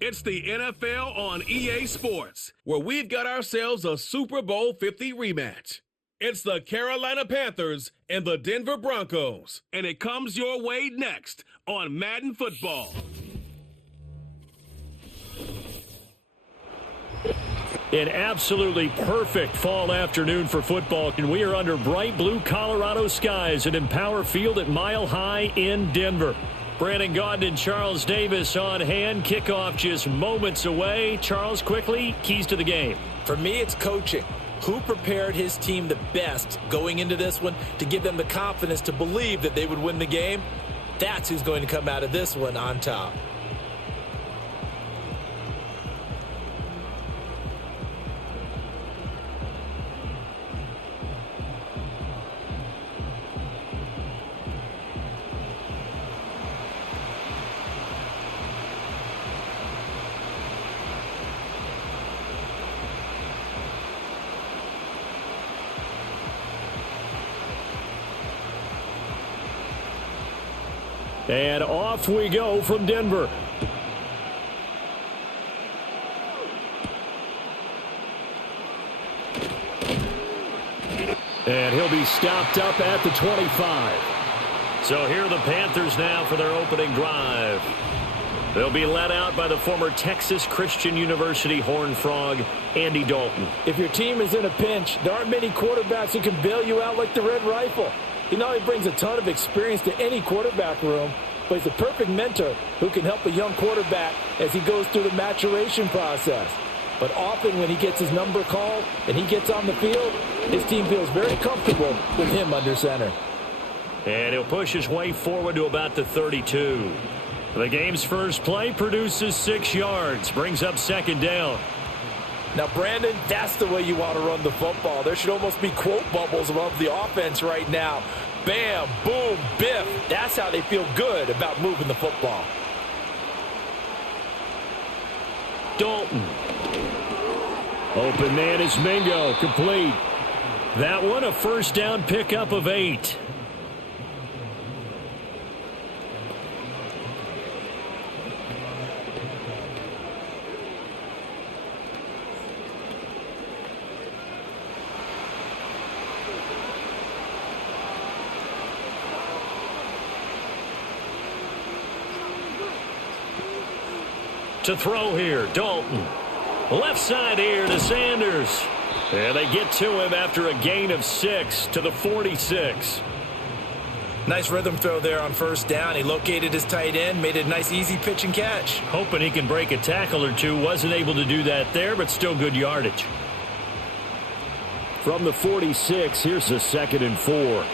It's the NFL on EA Sports, where we've got ourselves a Super Bowl 50 rematch. It's the Carolina Panthers and the Denver Broncos, and it comes your way next on Madden Football. An absolutely perfect fall afternoon for football, and we are under bright blue Colorado skies at Empower Field at Mile High in Denver. Brandon Gaudin and Charles Davis on hand. Kickoff just moments away. Charles, quickly, keys to the game. For me, it's coaching. Who prepared his team the best going into this one to give them the confidence to believe that they would win the game? That's who's going to come out of this one on top. And off we go from Denver. And he'll be stopped up at the 25. So here are the Panthers now for their opening drive. They'll be led out by the former Texas Christian University Horned Frog, Andy Dalton. If your team is in a pinch, there aren't many quarterbacks who can bail you out like the Red Rifle. He not only brings a ton of experience to any quarterback room, but he's a perfect mentor who can help a young quarterback as he goes through the maturation process. But often when he gets his number called and he gets on the field, his team feels very comfortable with him under center. And he'll push his way forward to about the 32. The game's first play produces 6 yards, brings up second down. Now, Brandon, that's the way you want to run the football. There should almost be quote bubbles above the offense right now. Bam, boom, biff. That's how they feel good about moving the football. Dalton. Open man is Mingo, complete. That one a first down pickup of 8. To throw here, Dalton. Left side here to Sanders. And they get to him after a gain of 6 to the 46. Nice rhythm throw there on first down. He located his tight end, made it a nice easy pitch and catch. Hoping he can break a tackle or two. Wasn't able to do that there, but still good yardage. From the 46, here's a 2nd and 4.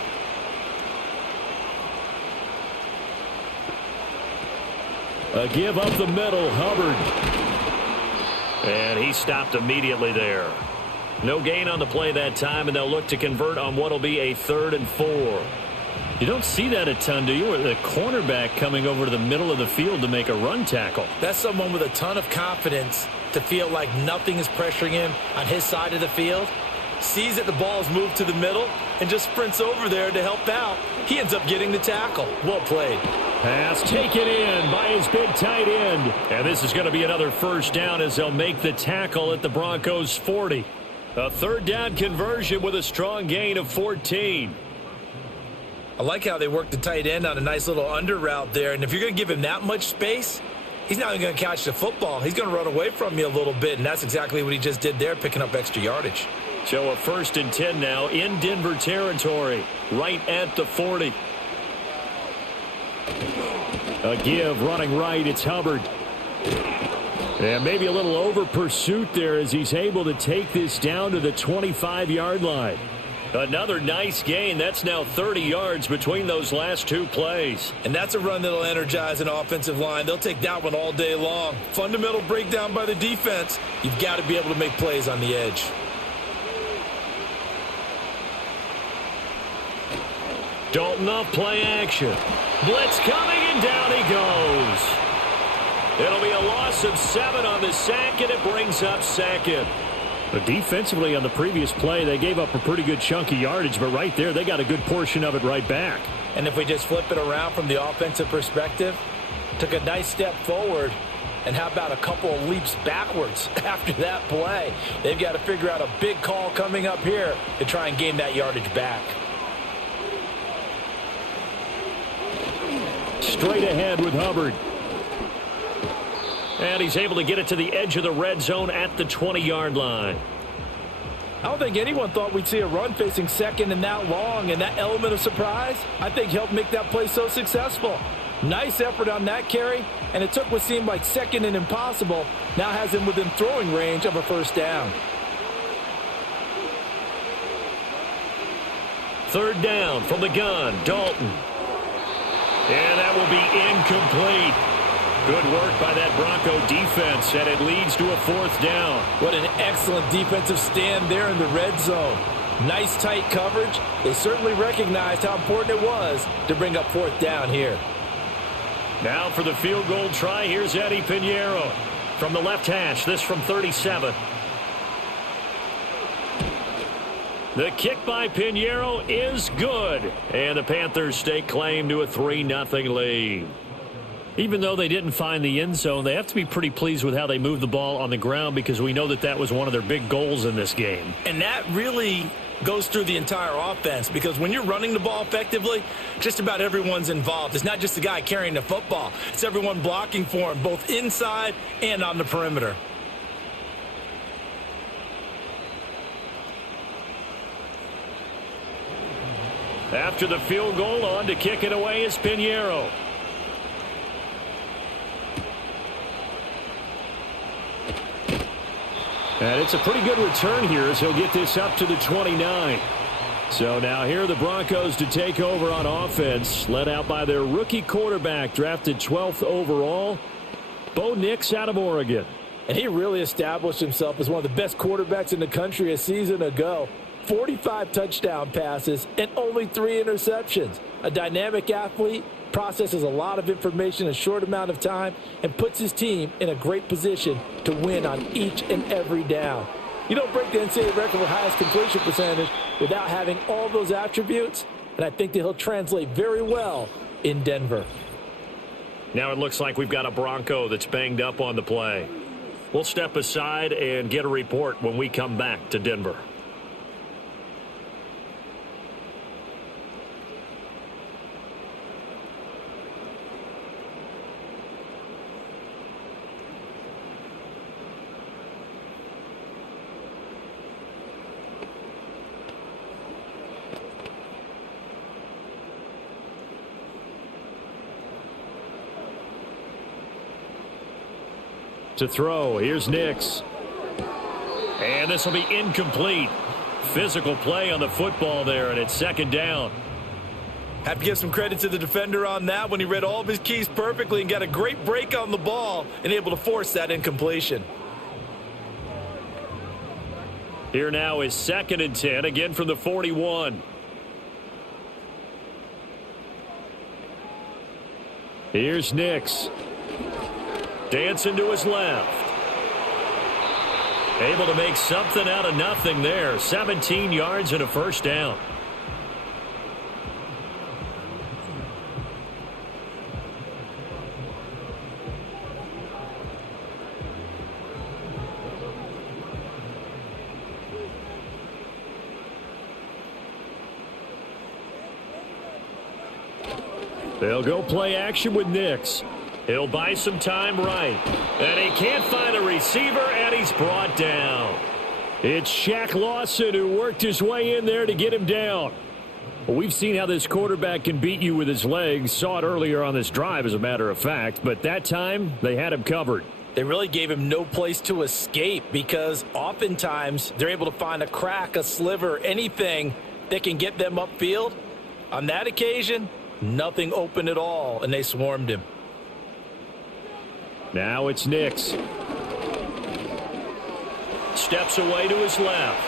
A give up the middle, Hubbard. And he stopped immediately there. No gain on the play that time, and they'll look to convert on what will be a 3rd and 4. You don't see that a ton, do you? With a cornerback coming over to the middle of the field to make a run tackle. That's someone with a ton of confidence to feel like nothing is pressuring him on his side of the field. Sees that the ball is moved to the middle and just sprints over there to help out. He ends up getting the tackle. Well played. Pass taken in by his big tight end. And this is going to be another first down as they'll make the tackle at the Broncos' 40. A 3rd down conversion with a strong gain of 14. I like how they work the tight end on a nice little under route there. And if you're going to give him that much space, he's not even going to catch the football. He's going to run away from you a little bit. And that's exactly what he just did there, picking up extra yardage. So a 1st and 10 now in Denver territory, right at the 40. A give running right, it's Hubbard. And maybe a little over pursuit there as he's able to take this down to the 25-yard line. Another nice gain. That's now 30 yards between those last 2 plays. And that's a run that'll energize an offensive line. They'll take that one all day long. Fundamental breakdown by the defense. You've got to be able to make plays on the edge. Dalton off play action. Blitz coming, and down he goes. It'll be a loss of 7 on the sack, and it brings up 2nd. But defensively on the previous play, they gave up a pretty good chunk of yardage, but right there, they got a good portion of it right back. And if we just flip it around from the offensive perspective, took a nice step forward, And how about a couple of leaps backwards after that play? They've got to figure out a big call coming up here to try and gain that yardage back. Straight ahead with Hubbard. And he's able to get it to the edge of the red zone at the 20-yard line. I don't think anyone thought we'd see a run facing second and that long, and that element of surprise, I think, helped make that play so successful. Nice effort on that carry, and it took what seemed like second and impossible, now has him within throwing range of a first down. Third down from the gun, Dalton. And that will be incomplete. Good work by that Bronco defense, and it leads to a fourth down. What an excellent defensive stand there in the red zone. Nice tight coverage. They certainly recognized how important it was to bring up fourth down here. Now for the field goal try, here's Eddie Pinheiro. From the left hash, this from 37. The kick by Pinheiro is good. And the Panthers stake claim to a 3-0 lead. Even though they didn't find the end zone, they have to be pretty pleased with how they moved the ball on the ground, because we know that that was one of their big goals in this game. And that really goes through the entire offense, because when you're running the ball effectively, just about everyone's involved. It's not just the guy carrying the football. It's everyone blocking for him, both inside and on the perimeter. After the field goal, on to kick it away is Pinheiro. And it's a pretty good return here as he'll get this up to the 29. So now here are the Broncos to take over on offense, led out by their rookie quarterback, drafted 12th overall, Bo Nix out of Oregon. And he really established himself as one of the best quarterbacks in the country a season ago. 45 touchdown passes and only 3 interceptions. A dynamic athlete, processes a lot of information in a short amount of time, and puts his team in a great position to win on each and every down. You don't break the NCAA record for highest completion percentage without having all those attributes, and I think that he'll translate very well in Denver. Now it looks like we've got a Bronco that's banged up on the play. We'll step aside and get a report when we come back to Denver. To throw, here's Nix. And this will be incomplete. Physical play on the football there, and it's second down. Have to give some credit to the defender on that when he read all of his keys perfectly and got a great break on the ball and able to force that incompletion. Here now is 2nd and 10, again from the 41. Here's Nix. Dancing to his left. Able to make something out of nothing there. 17 yards and a first down. They'll go play action with Nix. He'll buy some time right. And he can't find a receiver, and he's brought down. It's Shaq Lawson who worked his way in there to get him down. Well, we've seen how this quarterback can beat you with his legs. Saw it earlier on this drive, as a matter of fact. But that time, they had him covered. They really gave him no place to escape, because oftentimes they're able to find a crack, a sliver, anything that can get them upfield. On that occasion, nothing open at all, and they swarmed him. Now it's Nix. Steps away to his left.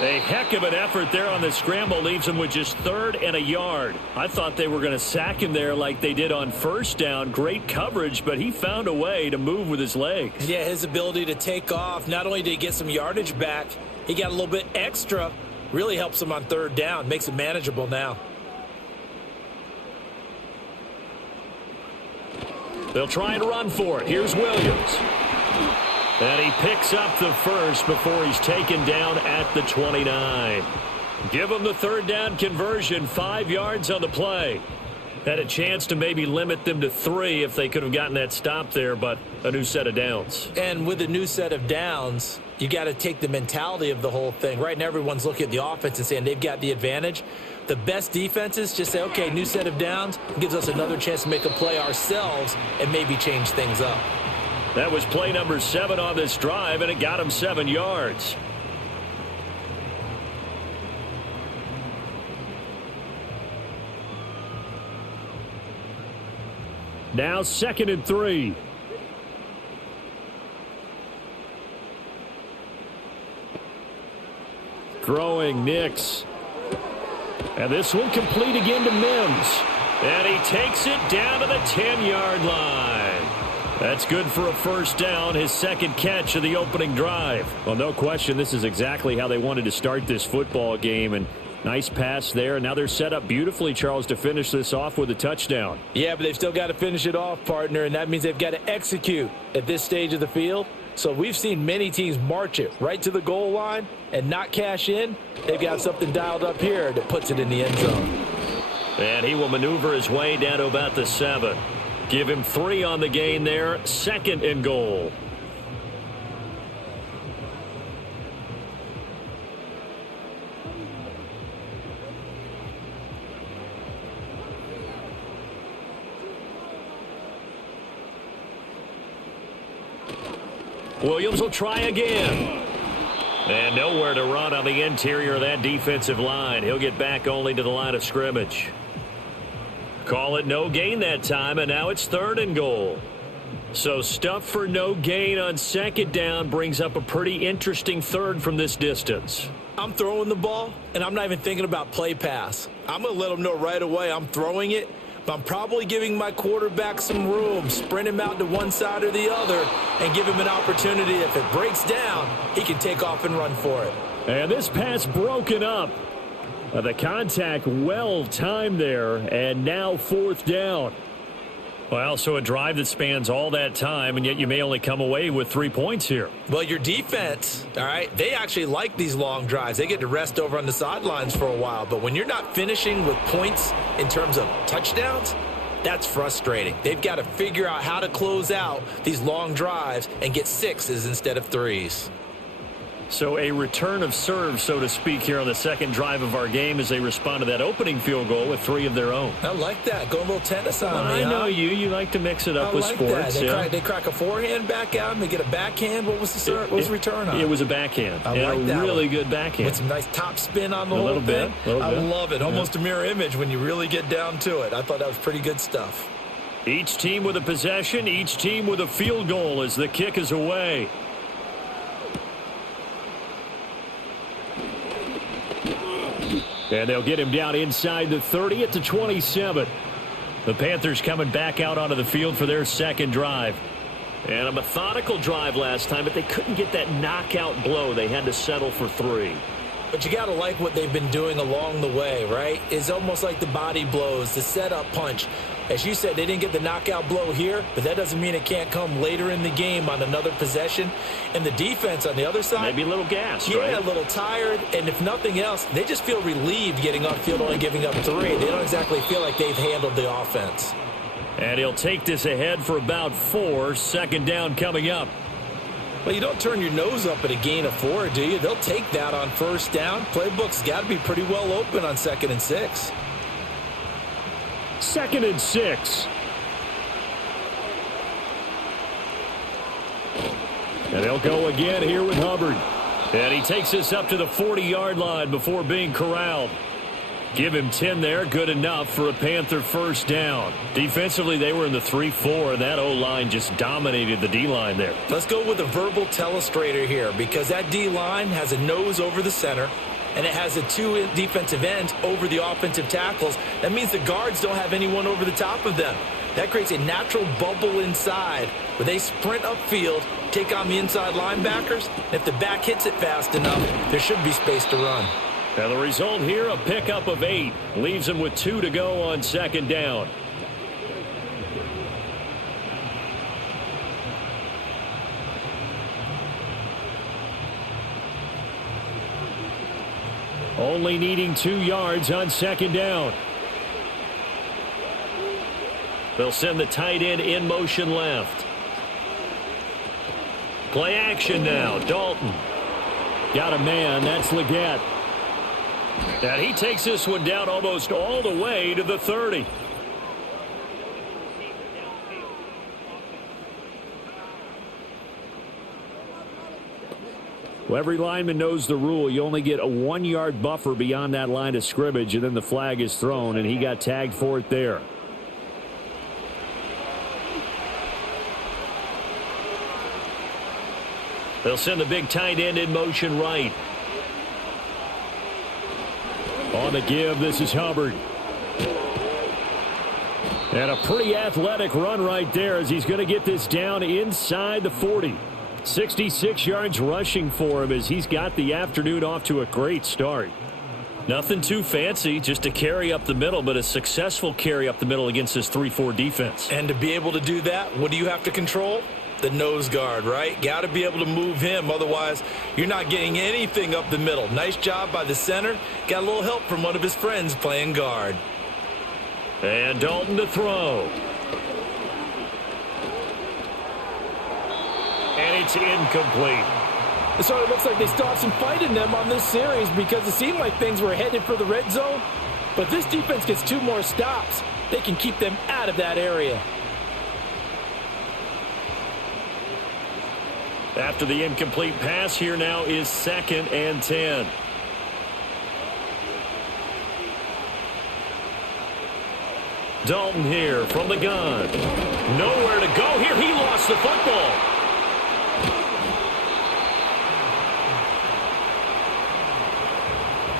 A heck of an effort there on the scramble leaves him with just 3rd and a yard. I thought they were going to sack him there like they did on first down. Great coverage, but he found a way to move with his legs. Yeah, his ability to take off, not only did he get some yardage back, he got a little bit extra. Really helps him on 3rd down, makes it manageable now. They'll try and run for it. Here's Williams. And he picks up the first before he's taken down at the 29. Give him the third down conversion, 5 yards on the play. Had a chance to maybe limit them to 3 if they could have gotten that stop there, but a new set of downs. And with a new set of downs, you got to take the mentality of the whole thing. Right now, everyone's looking at the offense and saying they've got the advantage. The best defenses just say, okay, new set of downs, gives us another chance to make a play ourselves and maybe change things up. That was play number 7 on this drive, and it got him 7 yards. Now 2nd and 3. Throwing Nix. And this one complete again to Mims. And he takes it down to the 10-yard line. That's good for a first down, his second catch of the opening drive. Well, no question, this is exactly how they wanted to start this football game. And nice pass there. Now they're set up beautifully, Charles, to finish this off with a touchdown. Yeah, but they've still got to finish it off, partner, and that means they've got to execute at this stage of the field. So we've seen many teams march it right to the goal line and not cash in. They've got something dialed up here that puts it in the end zone. And he will maneuver his way down to about the 7. Give him 3 on the gain there. 2nd and goal. Williams will try again. And nowhere to run on the interior of that defensive line. He'll get back only to the line of scrimmage. Call it no gain that time, and now it's 3rd and goal. So stuff for no gain on 2nd down brings up a pretty interesting 3rd from this distance. I'm throwing the ball, and I'm not even thinking about play pass. I'm going to let them know right away I'm throwing it. But I'm probably giving my quarterback some room, sprint him out to one side or the other, and give him an opportunity. If it breaks down, he can take off and run for it. And this pass broken up. The contact well timed there, and now 4th down. Well, so a drive that spans all that time, and yet you may only come away with 3 points here. Well, your defense, all right, they actually like these long drives. They get to rest over on the sidelines for a while. But when you're not finishing with points in terms of touchdowns, that's frustrating. They've got to figure out how to close out these long drives and get 6s instead of 3s. So a return of serve, so to speak, here on the 2nd drive of our game as they respond to that opening field goal with 3 of their own. I like that. Go a little tennis on me, I know you like to mix it up with sports. They crack a forehand back out and they get a backhand. What was the return on? It was a backhand. I like that really one. Good backhand. With some nice top spin on the whole thing. I love it. Almost a mirror image when you really get down to it. I thought that was pretty good stuff. Each team with a possession, each team with a field goal as the kick is away. And they'll get him down inside the 30 at the 27. The Panthers coming back out onto the field for their 2nd drive. And a methodical drive last time, but they couldn't get that knockout blow. They had to settle for 3. But you got to like what they've been doing along the way, right? It's almost like the body blows, the setup punch. As you said, they didn't get the knockout blow here, but that doesn't mean it can't come later in the game on another possession. And the defense on the other side, maybe a little gassed, right? Yeah, a little tired. And if nothing else, they just feel relieved getting off field, only giving up 3. They don't exactly feel like they've handled the offense. And he'll take this ahead for about 4. 2nd down coming up. Well, you don't turn your nose up at a gain of 4, do you? They'll take that on 1st down. Playbook's got to be pretty well open on 2nd and 6. 2nd and 6. And they'll go again here with Hubbard. And he takes us up to the 40-yard line before being corralled. Give him 10 there, good enough for a Panther 1st down. Defensively, they were in the 3-4, and that O-line just dominated the D-line there. Let's go with a verbal telestrator here, because that D-line has a nose over the center, and it has the 2 defensive ends over the offensive tackles. That means the guards don't have anyone over the top of them. That creates a natural bubble inside where they sprint upfield, take on the inside linebackers. And if the back hits it fast enough, there should be space to run. And the result here, a pickup of 8. Leaves them with 2 to go on 2nd down. Only needing 2 yards on second down. They'll send the tight end in motion left. Play action now. Dalton. Got a man. That's Leggett. And he takes this one down almost all the way to the 30. Well, every lineman knows the rule. You only get a 1-yard buffer beyond that line of scrimmage, and then the flag is thrown, and he got tagged for it there. They'll send the big tight end in motion right. On the give, this is Hubbard. And a pretty athletic run right there as he's going to get this down inside the 40. 66 yards rushing for him as he's got the afternoon off to a great start. Nothing too fancy, just a carry up the middle, but a successful carry up the middle against this 3-4 defense. And to be able to do that, what do you have to control? The nose guard, right? Got to be able to move him. Otherwise, you're not getting anything up the middle. Nice job by the center. Got a little help from one of his friends playing guard. And Dalton to throw. And it's incomplete. It sort of looks like they still have some fight in them on this series because it seemed like things were headed for the red zone. But this defense gets 2 more stops. They can keep them out of that area. After the incomplete pass, here now is 2nd and 10. Dalton here from the gun. Nowhere to go here. He lost the football.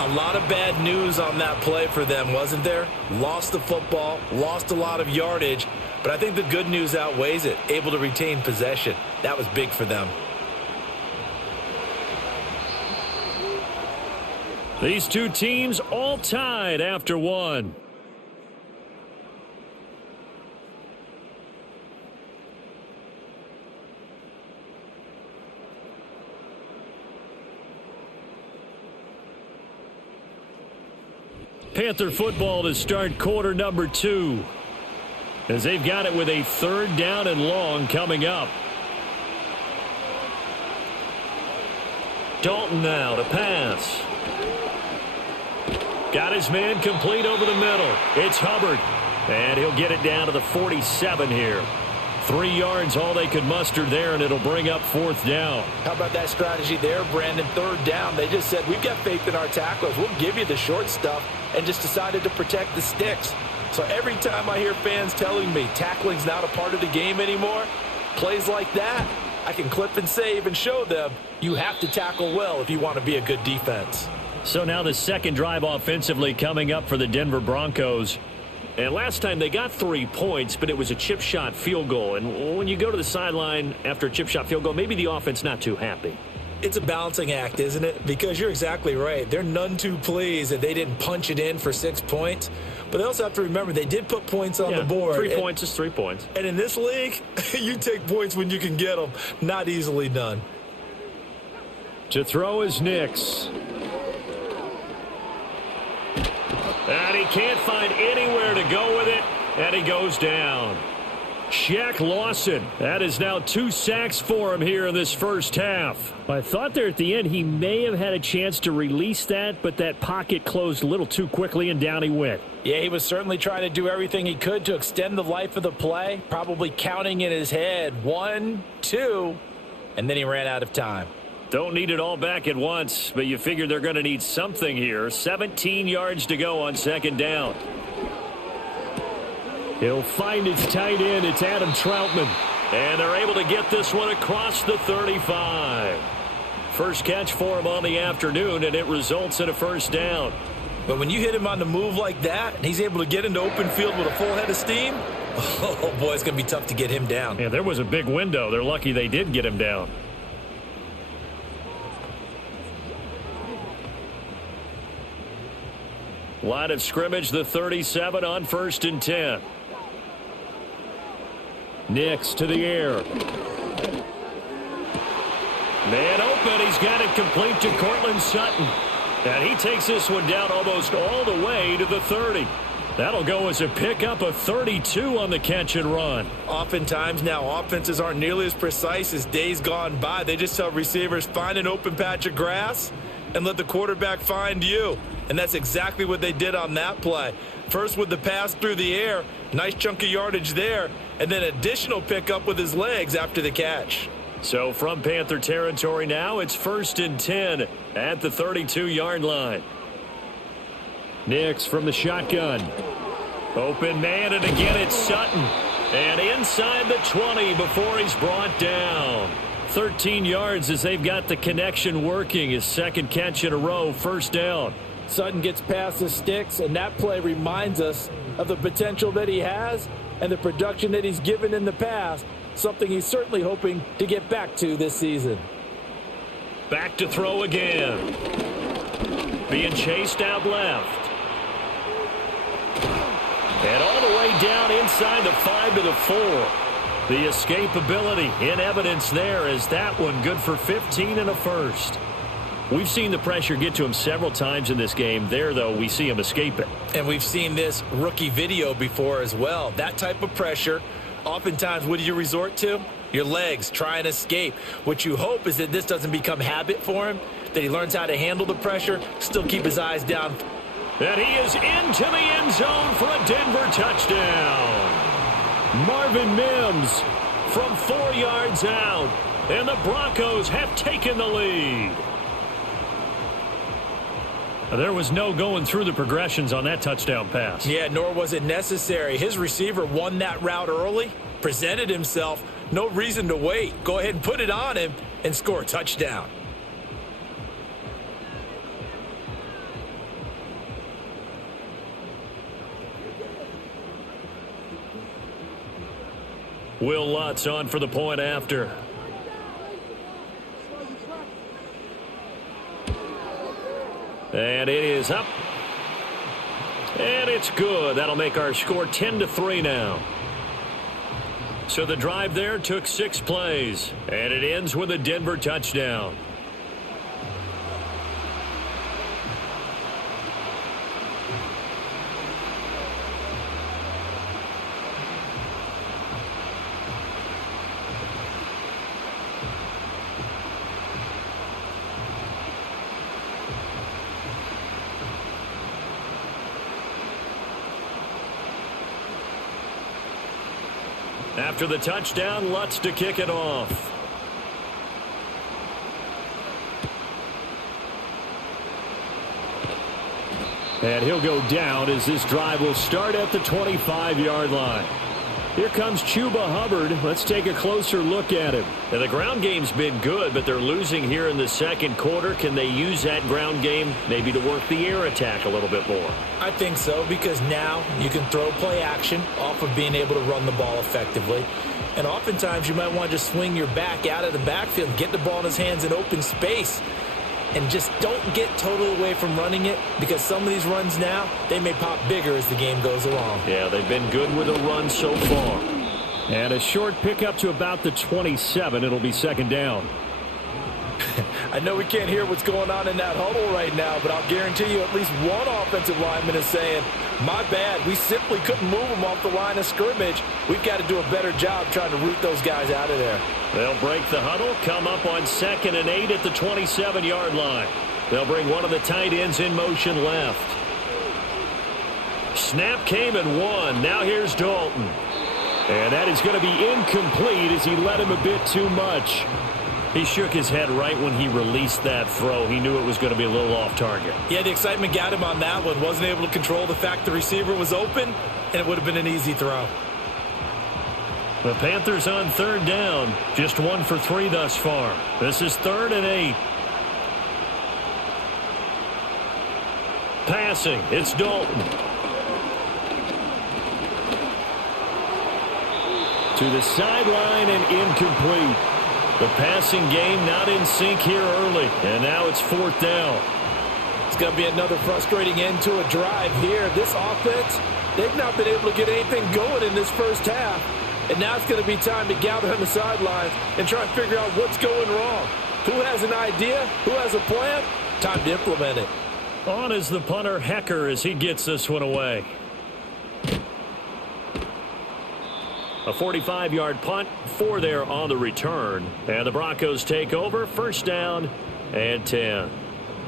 A lot of bad news on that play for them, wasn't there? Lost the football, lost a lot of yardage, but I think the good news outweighs it. Able to retain possession. That was big for them. These two teams all tied after one. Panther football to start quarter number 2. As they've got it with a 3rd down and long coming up. Dalton now to pass. Got his man complete over the middle. It's Hubbard. And he'll get it down to the 47 here. 3 yards all they could muster there, and it'll bring up 4th down. How about that strategy there, Brandon? 3rd down. They just said, we've got faith in our tacklers. We'll give you the short stuff, and just decided to protect the sticks. So every time I hear fans telling me tackling's not a part of the game anymore, plays like that, I can clip and save and show them you have to tackle well if you want to be a good defense. So now the 2nd drive offensively coming up for the Denver Broncos. And last time they got 3 points, but it was a chip shot field goal. And when you go to the sideline after a chip shot field goal, maybe the offense not too happy. It's a balancing act, isn't it? Because you're exactly right. They're none too pleased that they didn't punch it in for 6 points. But they also have to remember they did put points on the board. 3 points is 3 points. And in this league, you take points when you can get them. Not easily done. To throw is Nix. And he can't find anywhere to go with it, and he goes down. Shaq Lawson. That is now 2 sacks for him here in this first half. I thought there at the end he may have had a chance to release that, but that pocket closed a little too quickly, and down he went. Yeah, he was certainly trying to do everything he could to extend the life of the play, probably counting in his head 1, 2, and then he ran out of time. Don't need it all back at once, but you figure they're going to need something here. 17 yards to go on 2nd down. He'll find his tight end. It's Adam Troutman. And they're able to get this one across the 35. First catch for him on the afternoon, and it results in a 1st down. But when you hit him on the move like that, and he's able to get into open field with a full head of steam, oh boy, it's going to be tough to get him down. Yeah, there was a big window. They're lucky they did get him down. Line of scrimmage, the 37 on 1st and 10. Nix to the air. Man open. He's got it complete to Cortland Sutton. And he takes this one down almost all the way to the 30. That'll go as a pickup of 32 on the catch and run. Oftentimes now, offenses aren't nearly as precise as days gone by. They just tell receivers, find an open patch of grass and let the quarterback find you. And that's exactly what they did on that play. First with the pass through the air, nice chunk of yardage there, and then additional pickup with his legs after the catch. So from Panther territory now, it's 1st and 10 at the 32-yard line. Nix from the shotgun. Open man, and again it's Sutton. And inside the 20 before he's brought down. 13 yards as they've got the connection working. His second catch in a row, 1st down. Sutton gets past the sticks, and that play reminds us of the potential that he has and the production that he's given in the past, something he's certainly hoping to get back to this season. Back to throw again. Being chased out left. And all the way down inside the 5 to the 4. The escapability in evidence there as that one good for 15 and a first. We've seen the pressure get to him several times in this game. There, though, we see him escape it. And we've seen this rookie video before as well. That type of pressure, oftentimes, what do you resort to? Your legs, try and escape. What you hope is that this doesn't become habit for him, that he learns how to handle the pressure, still keep his eyes down. And he is into the end zone for a Denver touchdown. Marvin Mims from 4 yards out. And the Broncos have taken the lead. There was no going through the progressions on that touchdown pass. Yeah, nor was it necessary. His receiver won that route early, presented himself. No reason to wait. Go ahead and put it on him and score a touchdown. Will Lutz on for the point after. And it is up. And it's good. That'll make our score 10-3 now. So the drive there took 6 plays. And it ends with a Denver touchdown. After the touchdown, Lutz to kick it off. And he'll go down as this drive will start at the 25-yard line. Here comes Chuba Hubbard. Let's take a closer look at him. And the ground game's been good, but they're losing here in the second quarter. Can they use that ground game maybe to work the air attack a little bit more? I think so, because now you can throw play action off of being able to run the ball effectively. And oftentimes you might want to just swing your back out of the backfield, get the ball in his hands in open space, and just don't get totally away from running it, because some of these runs now, they may pop bigger as the game goes along. Yeah, they've been good with a run so far. And a short pickup to about the 27. It'll be 2nd down. I know we can't hear what's going on in that huddle right now, but I'll guarantee you at least one offensive lineman is saying, my bad, we simply couldn't move them off the line of scrimmage. We've got to do a better job trying to root those guys out of there. They'll break the huddle, come up on 2nd and 8 at the 27-yard line. They'll bring one of the tight ends in motion left. Snap came and won. Now here's Dalton. And that is going to be incomplete as he led him a bit too much. He shook his head right when he released that throw. He knew it was going to be a little off target. Yeah, the excitement got him on that one. Wasn't able to control the fact the receiver was open, and it would have been an easy throw. The Panthers on 3rd down. Just 1 for 3 thus far. This is 3rd and 8. Passing. It's Dalton. To the sideline and incomplete. The passing game not in sync here early. And now it's 4th down. It's going to be another frustrating end to a drive here. This offense, they've not been able to get anything going in this first half. And now it's going to be time to gather on the sidelines and try and figure out what's going wrong. Who has an idea? Who has a plan? Time to implement it. On is the punter, Hecker, as he gets this one away. A 45-yard punt, 4 there on the return. And the Broncos take over, first down and 10.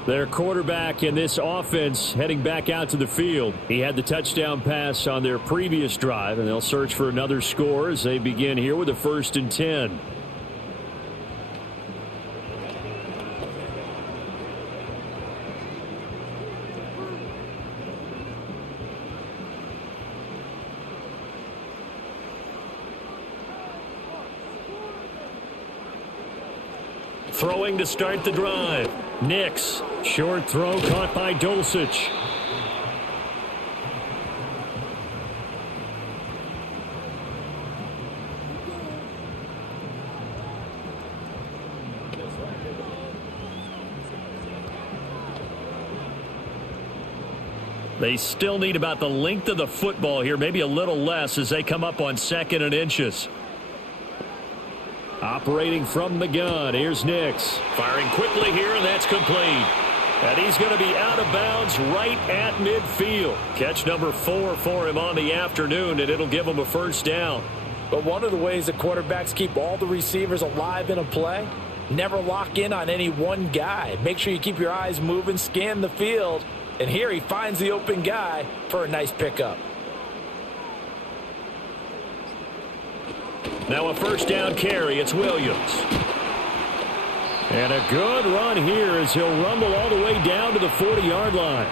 Their quarterback in this offense heading back out to the field. He had the touchdown pass on their previous drive, and they'll search for another score as they begin here with a 1st and 10. Throwing to start the drive. Nix. Short throw caught by Dulcich. They still need about the length of the football here, maybe a little less as they come up on 2nd and inches. Operating from the gun, here's Nix. Firing quickly here, and that's complete. And he's going to be out of bounds right at midfield. Catch number 4 for him on the afternoon, and it'll give him a first down. But one of the ways that quarterbacks keep all the receivers alive in a play, never lock in on any one guy. Make sure you keep your eyes moving, scan the field, and here he finds the open guy for a nice pickup. Now a first down carry. It's Williams. And a good run here as he'll rumble all the way down to the 40-yard line.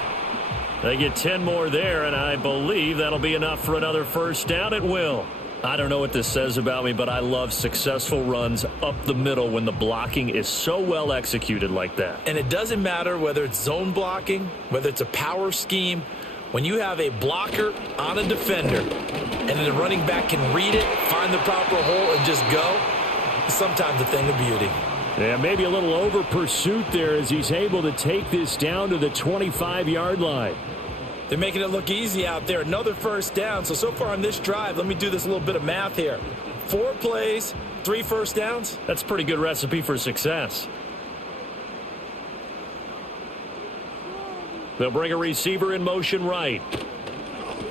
They get 10 more there, and I believe that'll be enough for another first down. It will. I don't know what this says about me, but I love successful runs up the middle when the blocking is so well executed like that. And it doesn't matter whether it's zone blocking, whether it's a power scheme. When you have a blocker on a defender and then the running back can read it, find the proper hole, and just go, it's sometimes a thing of beauty. Yeah, maybe a little over pursuit there as he's able to take this down to the 25-yard line. They're making it look easy out there. Another first down. So far on this drive, let me do this little bit of math here. 4 plays, 3 first downs. That's a pretty good recipe for success. They'll bring a receiver in motion right.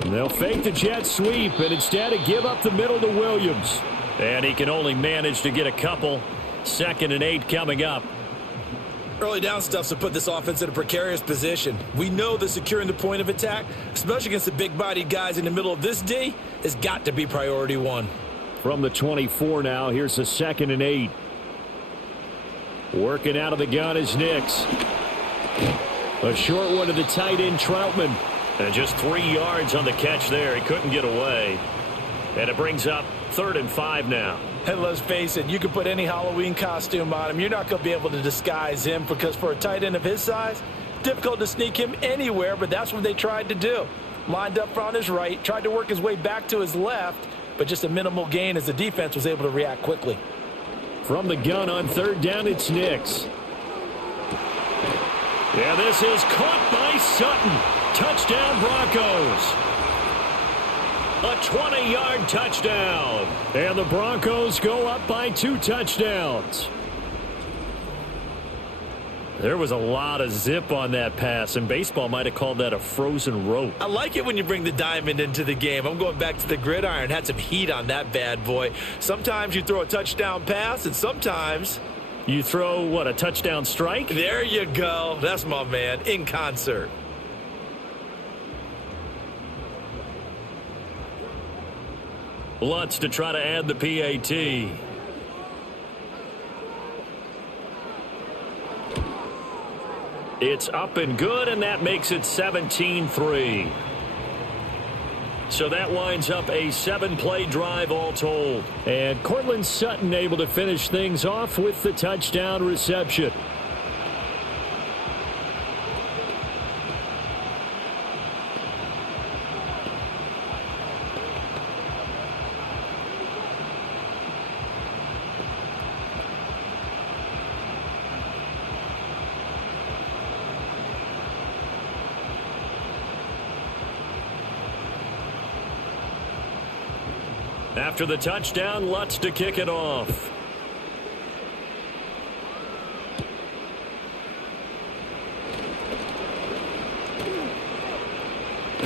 And they'll fake the jet sweep and instead give up the middle to Williams. And he can only manage to get a couple. 2nd and 8 coming up. Early down stuff's to put this offense in a precarious position. We know that securing the point of attack, especially against the big-bodied guys in the middle of this D, has got to be priority 1. From the 24 now, here's a 2nd and 8. Working out of the gun is Nix. A short one to the tight end, Troutman. And just 3 yards on the catch there. He couldn't get away. And it brings up 3rd and 5 now. And let's face it, you can put any Halloween costume on him. You're not going to be able to disguise him because for a tight end of his size, difficult to sneak him anywhere, but that's what they tried to do. Lined up on his right, tried to work his way back to his left, but just a minimal gain as the defense was able to react quickly. From the gun on 3rd down, it's Nix. Yeah, this is caught by Sutton. Touchdown, Broncos. A 20-yard touchdown. And the Broncos go up by 2 touchdowns. There was a lot of zip on that pass, and baseball might have called that a frozen rope. I like it when you bring the diamond into the game. I'm going back to the gridiron. Had some heat on that bad boy. Sometimes you throw a touchdown pass, and sometimes you throw, what, a touchdown strike? There you go. That's my man, in concert. Lutz to try to add the PAT. It's up and good, and that makes it 17-3. So that winds up a 7-play drive all told. And Cortland Sutton able to finish things off with the touchdown reception. After the touchdown, Lutz to kick it off.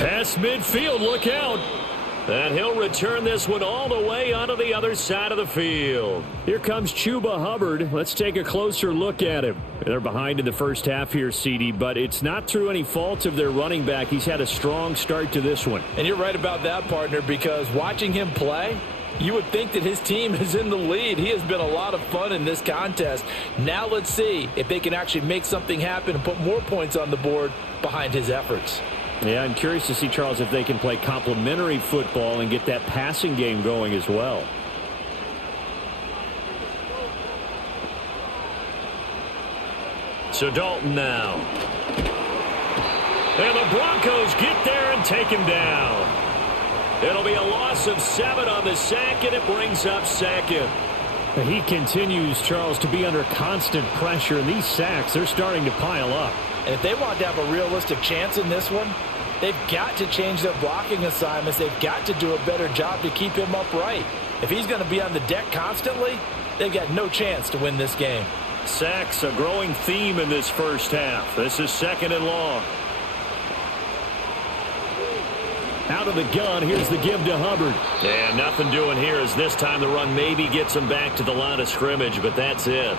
Past midfield, look out. And he'll return this one all the way onto the other side of the field. Here comes Chuba Hubbard. Let's take a closer look at him. They're behind in the first half here, CD, but it's not through any fault of their running back. He's had a strong start to this one. And you're right about that, partner, because watching him play, you would think that his team is in the lead. He has been a lot of fun in this contest. Now let's see if they can actually make something happen and put more points on the board behind his efforts. Yeah, I'm curious to see, Charles, if they can play complementary football and get that passing game going as well. So Dalton now. And the Broncos get there and take him down. It'll be a loss of 7 on the sack, and it brings up second. He continues, Charles, to be under constant pressure, and these sacks, they're starting to pile up. And if they want to have a realistic chance in this one, they've got to change their blocking assignments. They've got to do a better job to keep him upright. If he's going to be on the deck constantly, they've got no chance to win this game. Sacks, a growing theme in this first half. This is 2nd and long. Out of the gun, here's the give to Hubbard. And nothing doing here as this time the run maybe gets him back to the line of scrimmage, but that's it.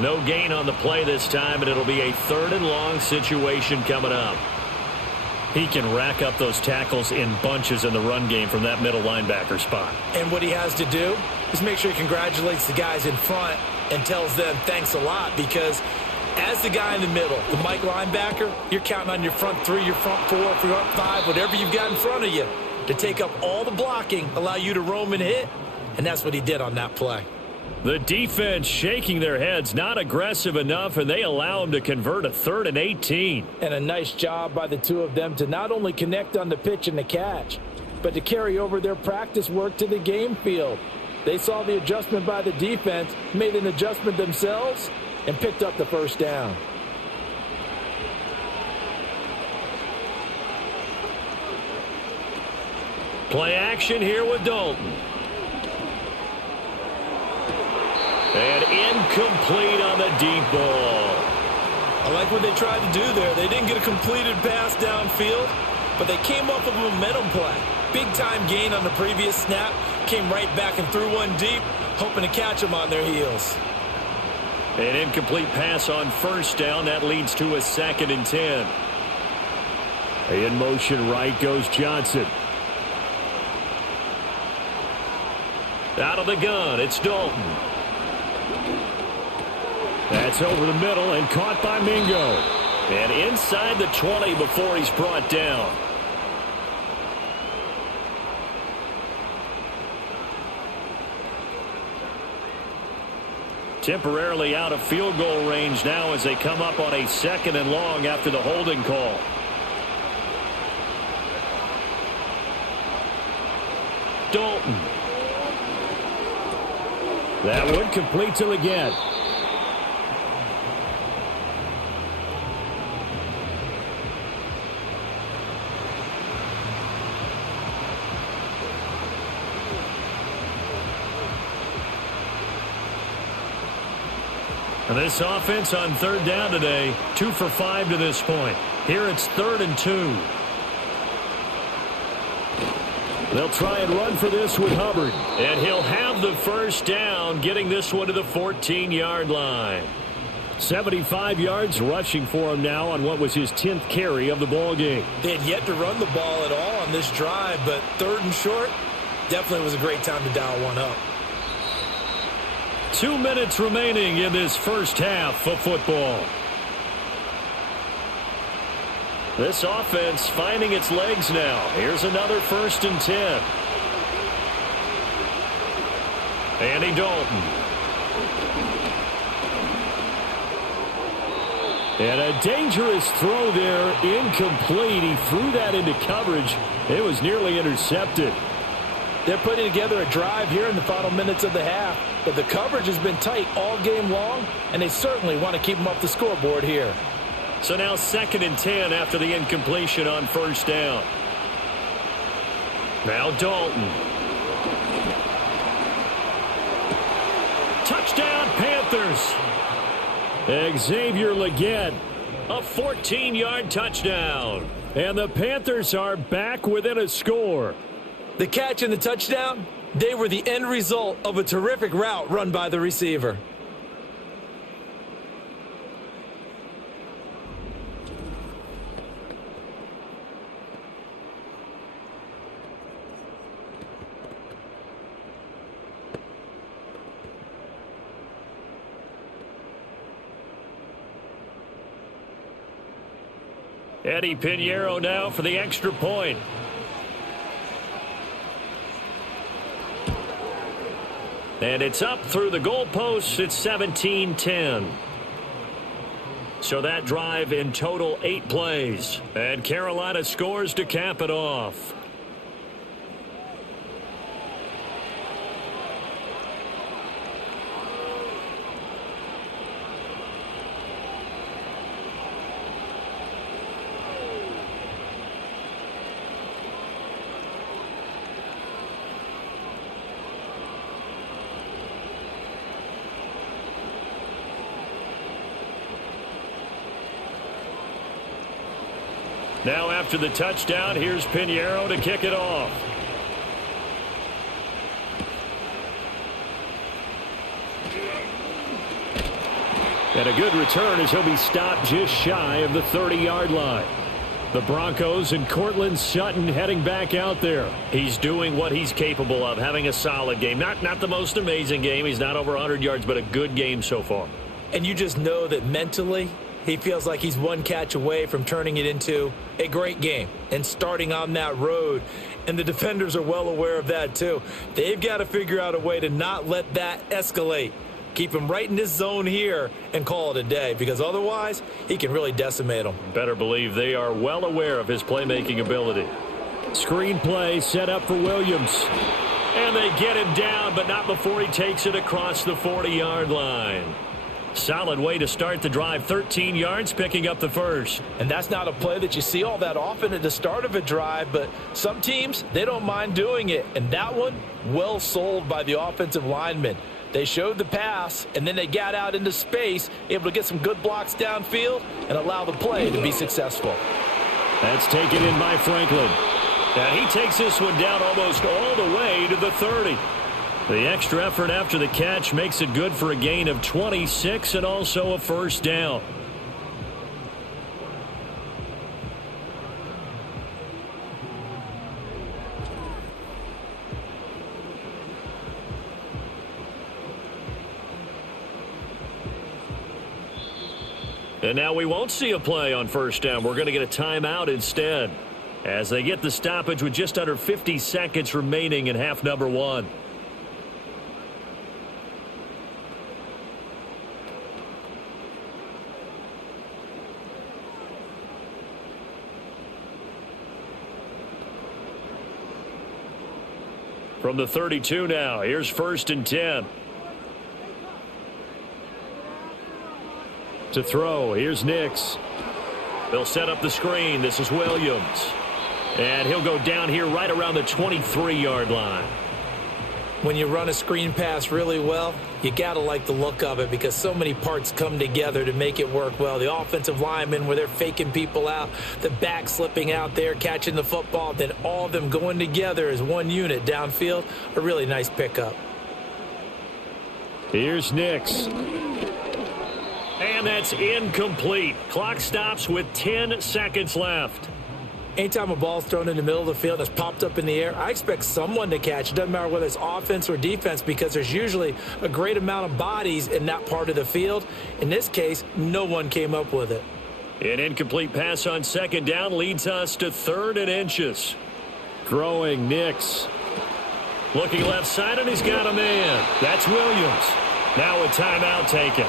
No gain on the play this time, and it'll be a 3rd and long situation coming up. He can rack up those tackles in bunches in the run game from that middle linebacker spot. And what he has to do is make sure he congratulates the guys in front and tells them thanks a lot, because as the guy in the middle, the Mike linebacker, you're counting on your front 3, your front 4, your front 5, whatever you've got in front of you to take up all the blocking, allow you to roam and hit, and that's what he did on that play. The defense shaking their heads, not aggressive enough, and they allow him to convert a 3rd and 18. And a nice job by the two of them to not only connect on the pitch and the catch, but to carry over their practice work to the game field. They saw the adjustment by the defense, made an adjustment themselves, and picked up the first down. Play action here with Dalton. And incomplete on the deep ball. I like what they tried to do there. They didn't get a completed pass downfield, but they came up with a momentum play. Big-time gain on the previous snap. Came right back and threw one deep, hoping to catch them on their heels. An incomplete pass on 1st down. That leads to a 2nd and 10. In motion right goes Johnson. Out of the gun, it's Dalton. That's over the middle and caught by Mingo. And inside the 20 before he's brought down. Temporarily out of field goal range now as they come up on a 2nd and long after the holding call. Dalton. That one complete till again. And this offense on 3rd down today, 2 for 5 to this point. Here it's 3rd and 2. They'll try and run for this with Hubbard. And he'll have the first down, getting this one to the 14-yard line. 75 yards rushing for him now on what was his 10th carry of the ball game. They had yet to run the ball at all on this drive, but 3rd and short definitely was a great time to dial one up. 2 minutes remaining in this first half of football. This offense finding its legs now. Here's another 1st and 10. Andy Dalton. And a dangerous throw there, incomplete. He threw that into coverage. It was nearly intercepted. They're putting together a drive here in the final minutes of the half, but the coverage has been tight all game long, and they certainly want to keep them off the scoreboard here. So now 2nd and 10 after the incompletion on 1st down. Now Dalton. Touchdown Panthers. Xavier Legette A 14-yard touchdown. And the Panthers are back within a score. The catch and the touchdown, they were the end result of a terrific route run by the receiver. Eddie Pinheiro now for the extra point. And it's up through the goalposts. It's 17-10. So that drive in total 8 plays. And Carolina scores to cap it off. Now after the touchdown, here's Pinheiro to kick it off. And a good return as he'll be stopped just shy of the 30-yard line. The Broncos and Cortland Sutton heading back out there. He's doing what he's capable of, having a solid game. Not the most amazing game. He's not over 100 yards, but a good game so far. And you just know that mentally, he feels like he's one catch away from turning it into a great game and starting on that road. And the defenders are well aware of that too. They've got to figure out a way to not let that escalate. Keep him right in this zone here and call it a day, because otherwise he can really decimate them. Better believe they are well aware of his playmaking ability. Screen play set up for Williams. And they get him down, but not before he takes it across the 40-yard line. Solid way to start the drive. 13 yards, picking up the first. And that's not a play that you see all that often at the start of a drive, but some teams, they don't mind doing it. And that one, well sold by the offensive lineman. They showed the pass, and then they got out into space, able to get some good blocks downfield and allow the play to be successful. That's taken in by Franklin. And he takes this one down almost all the way to the 30. The extra effort after the catch makes it good for a gain of 26 and also a first down. And now we won't see a play on first down. We're going to get a timeout instead, as they get the stoppage with just under 50 seconds remaining in half number 1. From the 32 now, here's 1st and 10. To throw, here's Nix. They'll set up the screen. This is Williams. And he'll go down here right around the 23-yard line. When you run a screen pass really well, you got to like the look of it, because so many parts come together to make it work well. The offensive linemen, where they're faking people out, the back slipping out there, catching the football, then all of them going together as one unit downfield. A really nice pickup. Here's Nix. And that's incomplete. Clock stops with 10 seconds left. Anytime a ball's thrown in the middle of the field that's popped up in the air, I expect someone to catch. It doesn't matter whether it's offense or defense, because there's usually a great amount of bodies in that part of the field. In this case, no one came up with it. An incomplete pass on 2nd down leads us to 3rd and inches. Throwing Nix. Looking left side, and he's got a man. That's Williams. Now a timeout taken.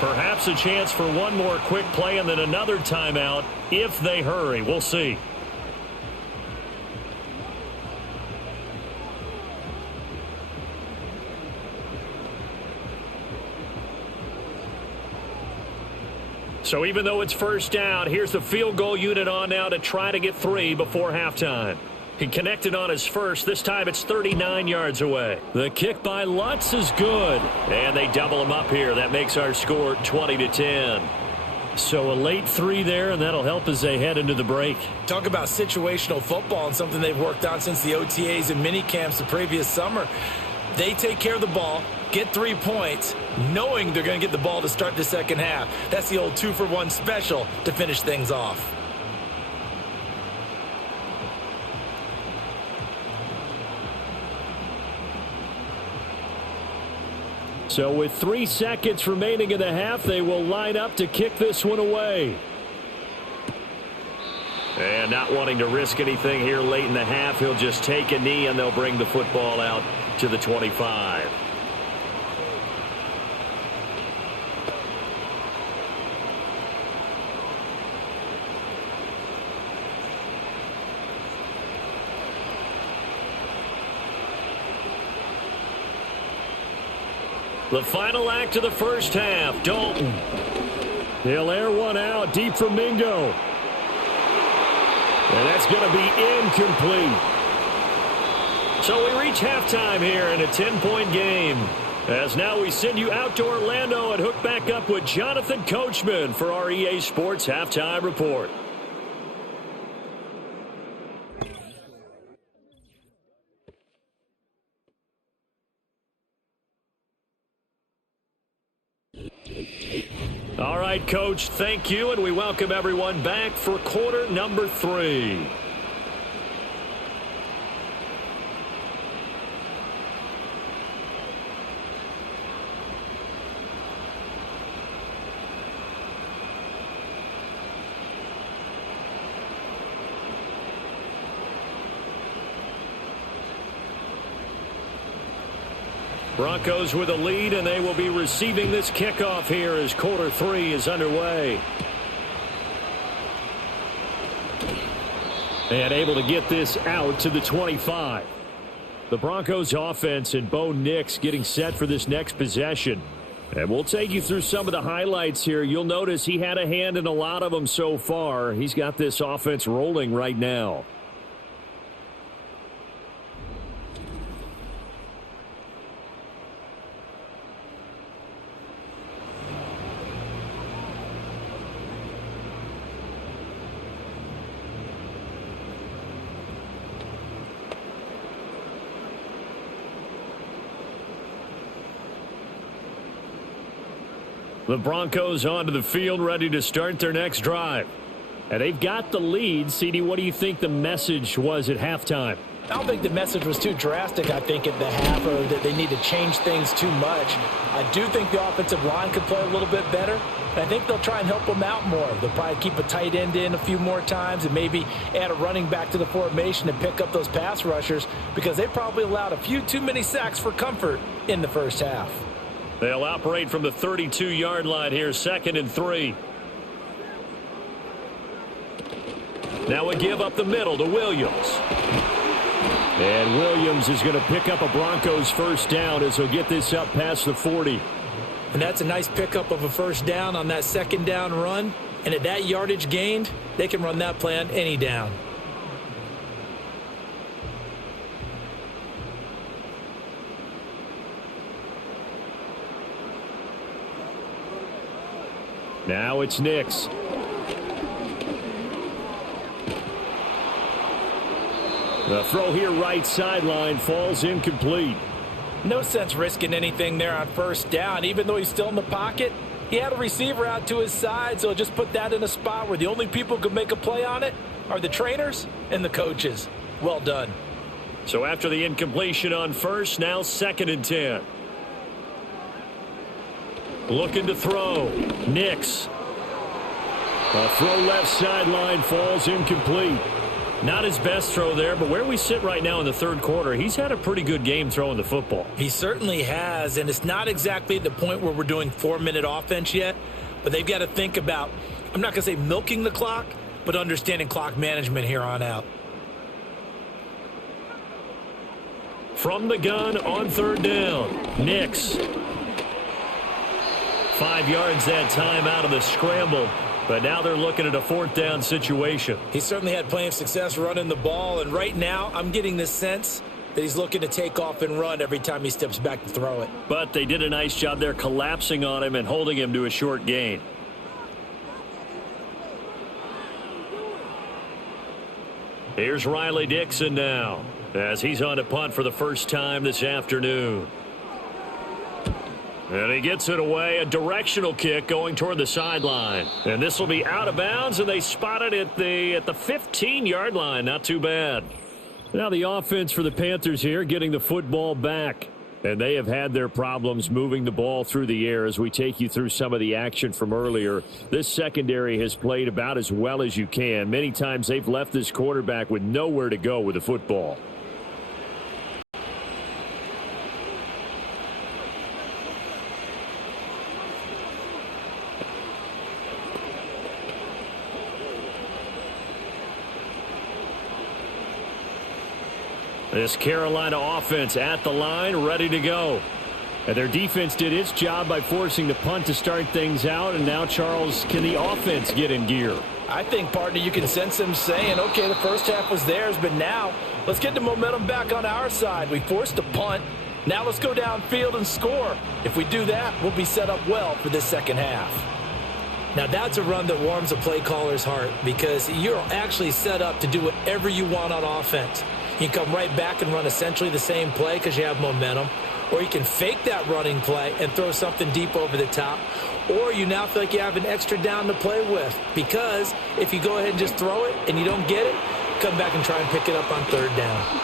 Perhaps a chance for one more quick play and then another timeout if they hurry. We'll see. So even though it's 1st down, here's the field goal unit on now to try to get 3 before halftime. He connected on his first. This time it's 39 yards away. The kick by Lutz is good. And they double him up here. That makes our score 20-10. So a late 3 there, and that'll help as they head into the break. Talk about situational football and something they've worked on since the OTAs and mini camps the previous summer. They take care of the ball, get 3 points, knowing they're going to get the ball to start the second half. That's the old 2-for-1 special to finish things off. So with 3 seconds remaining in the half, they will line up to kick this one away. And not wanting to risk anything here late in the half, he'll just take a knee and they'll bring the football out to the 25. The final act of the first half, Dalton. He'll air one out deep for Mingo. And that's going to be incomplete. So we reach halftime here in a 10-point game. As now we send you out to Orlando and hook back up with Jonathan Coachman for our EA Sports Halftime Report. All right, Coach, thank you, and we welcome everyone back for quarter number 3. Broncos with a lead, and they will be receiving this kickoff here as quarter 3 is underway. And able to get this out to the 25. The Broncos offense and Bo Nix getting set for this next possession. And we'll take you through some of the highlights here. You'll notice he had a hand in a lot of them so far. He's got this offense rolling right now. The Broncos onto the field, ready to start their next drive. And they've got the lead. CD, what do you think the message was at halftime? I don't think the message was too drastic, I think, at the half, or that they need to change things too much. I do think the offensive line could play a little bit better. And I think they'll try and help them out more. They'll probably keep a tight end in a few more times and maybe add a running back to the formation and pick up those pass rushers, because they probably allowed a few too many sacks for comfort in the first half. They'll operate from the 32-yard line here, 2nd and 3. Now a give up the middle to Williams. And Williams is going to pick up a Broncos first down as he'll get this up past the 40. And that's a nice pickup of a first down on that second down run. And at that yardage gained, they can run that play on any down. Now it's Nix. The throw here right sideline falls incomplete. No sense risking anything there on first down. Even though he's still in the pocket, he had a receiver out to his side, so just put that in a spot where the only people who can make a play on it are the trainers and the coaches. Well done. So after the incompletion on first, now 2nd and 10. Looking to throw. Nix. A throw left sideline falls incomplete. Not his best throw there, but where we sit right now in the third quarter, he's had a pretty good game throwing the football. He certainly has, and it's not exactly the point where we're doing 4-minute offense yet, but they've got to think about, I'm not going to say milking the clock, but understanding clock management here on out. From the gun on 3rd down, Nix. 5 yards that time out of the scramble. But now they're looking at a 4th down situation. He certainly had plenty of success running the ball. And right now, I'm getting this sense that he's looking to take off and run every time he steps back to throw it. But they did a nice job there collapsing on him and holding him to a short gain. Here's Riley Dixon now, as he's on to punt for the first time this afternoon. And he gets it away, a directional kick going toward the sideline. And this will be out of bounds, and they spot it at the 15-yard line. Not too bad. Now the offense for the Panthers here getting the football back. And they have had their problems moving the ball through the air as we take you through some of the action from earlier. This secondary has played about as well as you can. Many times they've left this quarterback with nowhere to go with the football. This Carolina offense at the line, ready to go. And their defense did its job by forcing the punt to start things out. And now, Charles, can the offense get in gear? I think, partner, you can sense them saying, okay, the first half was theirs, but now let's get the momentum back on our side. We forced a punt. Now let's go downfield and score. If we do that, we'll be set up well for this second half. Now, that's a run that warms a play caller's heart because you're actually set up to do whatever you want on offense. You can come right back and run essentially the same play because you have momentum. Or you can fake that running play and throw something deep over the top. Or you now feel like you have an extra down to play with. Because if you go ahead and just throw it and you don't get it, come back and try and pick it up on third down.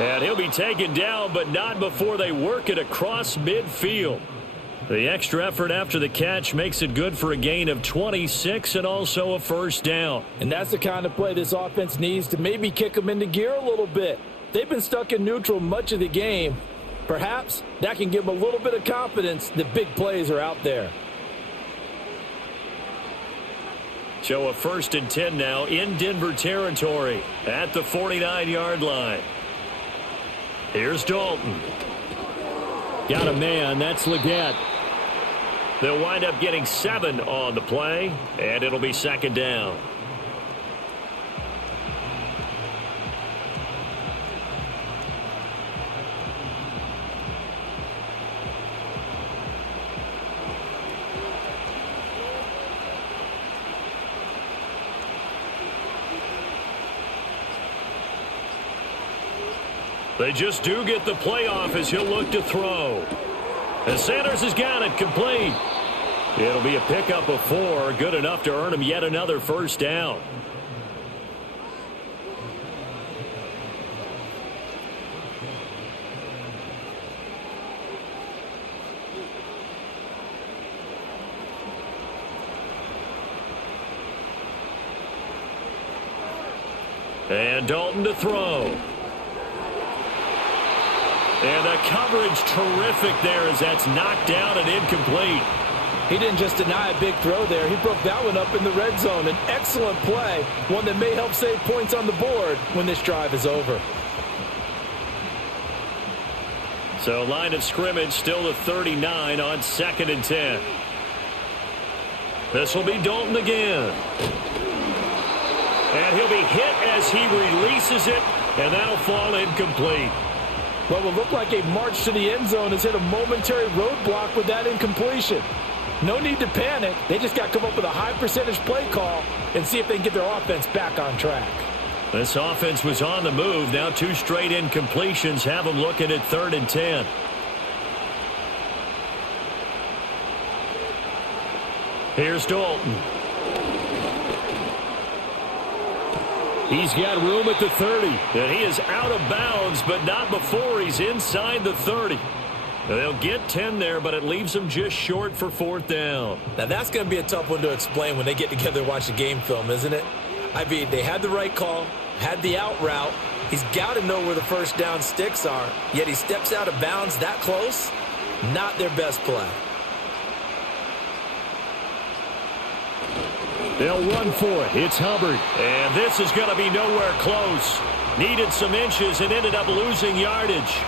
And he'll be taken down, but not before they work it across midfield. The extra effort after the catch makes it good for a gain of 26 and also a first down. And that's the kind of play this offense needs to maybe kick them into gear a little bit. They've been stuck in neutral much of the game. Perhaps that can give them a little bit of confidence that big plays are out there. So a 1st and 10 now in Denver territory at the 49-yard line. Here's Dalton. Got a man. That's Leggett. They'll wind up getting 7 on the play, and it'll be second down. They just do get the playoff as he'll look to throw. And Sanders has got it complete. It'll be a pickup of 4, good enough to earn him yet another first down. And Dalton to throw. And the coverage terrific there as that's knocked down and incomplete. He didn't just deny a big throw there. He broke that one up in the red zone. An excellent play, one that may help save points on the board when this drive is over. So line of scrimmage still to 39 on 2nd and 10. This will be Dalton again. And he'll be hit as he releases it, and that'll fall incomplete. What will look like a march to the end zone has hit a momentary roadblock with that incompletion. No need to panic. They just got to come up with a high percentage play call and see if they can get their offense back on track. This offense was on the move. Now 2 straight incompletions have them looking at 3rd and 10. Here's Dalton. He's got room at the 30, and he is out of bounds, but not before he's inside the 30. They'll get 10 there, but it leaves them just short for 4th down. Now, that's going to be a tough one to explain when they get together and watch the game film, isn't it? I mean, they had the right call, had the out route. He's got to know where the first down sticks are, yet he steps out of bounds that close. Not their best play. They'll run for it. It's Hubbard. And this is going to be nowhere close. Needed some inches and ended up losing yardage.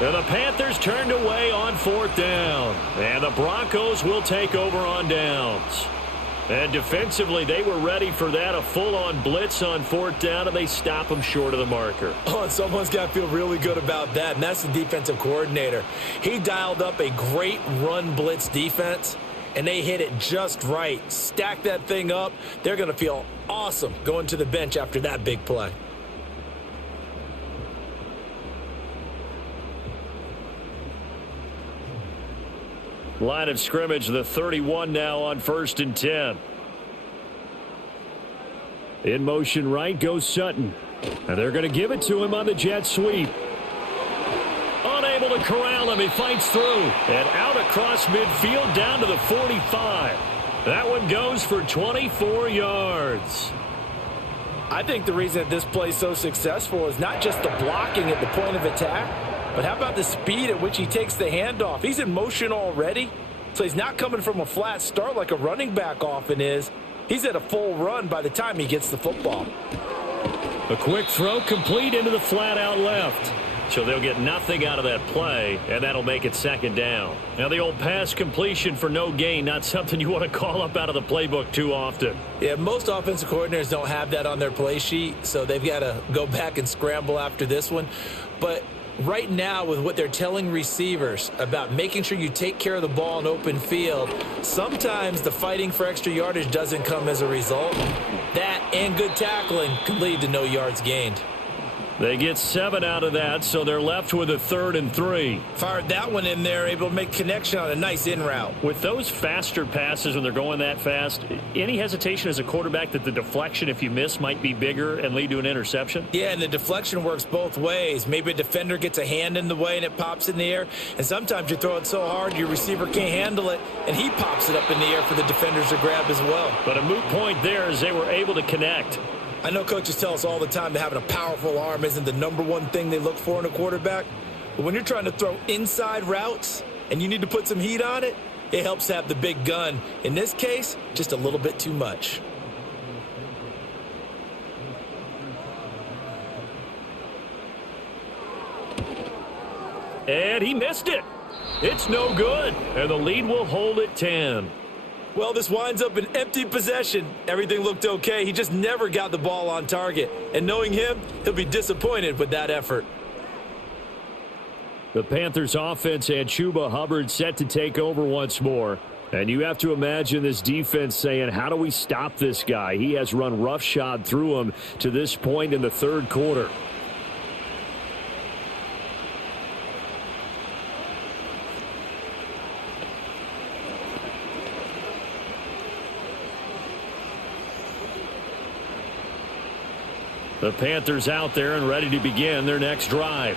And the Panthers turned away on 4th down. And the Broncos will take over on downs. And defensively, they were ready for that. A full-on blitz on 4th down, and they stop them short of the marker. Oh, and someone's got to feel really good about that, and that's the defensive coordinator. He dialed up a great run blitz defense, and they hit it just right. Stack that thing up. They're going to feel awesome going to the bench after that big play. Line of scrimmage, the 31 now on 1st and 10. In motion right goes Sutton. And they're going to give it to him on the jet sweep. Unable to corral him. He fights through. And out across midfield down to the 45. That one goes for 24 yards. I think the reason that this play is so successful is not just the blocking at the point of attack, but how about the speed at which he takes the handoff? He's in motion already, so he's not coming from a flat start like a running back often is. He's at a full run by the time he gets the football. A quick throw complete into the flat out left. So they'll get nothing out of that play, and that'll make it 2nd down. Now the old pass completion for no gain, not something you want to call up out of the playbook too often. Yeah, most offensive coordinators don't have that on their play sheet, so they've got to go back and scramble after this one. But right now, with what they're telling receivers about making sure you take care of the ball in open field, sometimes the fighting for extra yardage doesn't come as a result. That and good tackling can lead to no yards gained. They get 7 out of that, so they're left with a 3rd and 3. Fired that one in there, able to make connection on a nice in route. With those faster passes when they're going that fast, any hesitation as a quarterback that the deflection, if you miss, might be bigger and lead to an interception? Yeah, and the deflection works both ways. Maybe a defender gets a hand in the way and it pops in the air, and sometimes you throw it so hard your receiver can't handle it, and he pops it up in the air for the defenders to grab as well. But a moot point there as they were able to connect. I know coaches tell us all the time that having a powerful arm isn't the #1 thing they look for in a quarterback. But when you're trying to throw inside routes and you need to put some heat on it, it helps to have the big gun. In this case, just a little bit too much. And he missed it. It's no good. And the lead will hold at 10. Well, this winds up an empty possession. Everything looked okay. He just never got the ball on target. And knowing him, he'll be disappointed with that effort. The Panthers offense had Chuba Hubbard set to take over once more. And you have to imagine this defense saying, how do we stop this guy? He has run roughshod through him to this point in the 3rd quarter. The Panthers out there and ready to begin their next drive.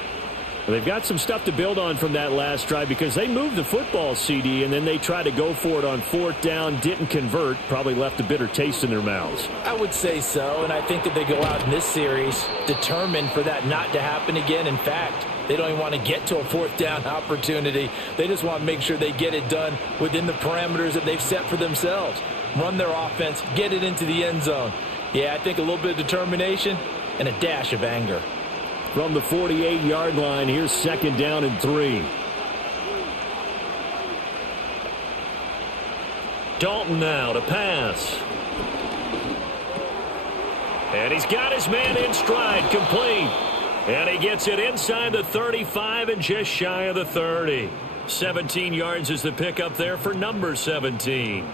They've got some stuff to build on from that last drive because they moved the football, CD, and then they tried to go for it on 4th down, didn't convert, probably left a bitter taste in their mouths. I would say so, and I think that they go out in this series determined for that not to happen again. In fact, they don't even want to get to a 4th down opportunity. They just want to make sure they get it done within the parameters that they've set for themselves. Run their offense, get it into the end zone. Yeah, I think a little bit of determination and a dash of anger. From the 48-yard line, here's 2nd down and 3. Dalton now to pass. And he's got his man in stride, complete. And he gets it inside the 35 and just shy of the 30. 17 yards is the pickup there for number 17.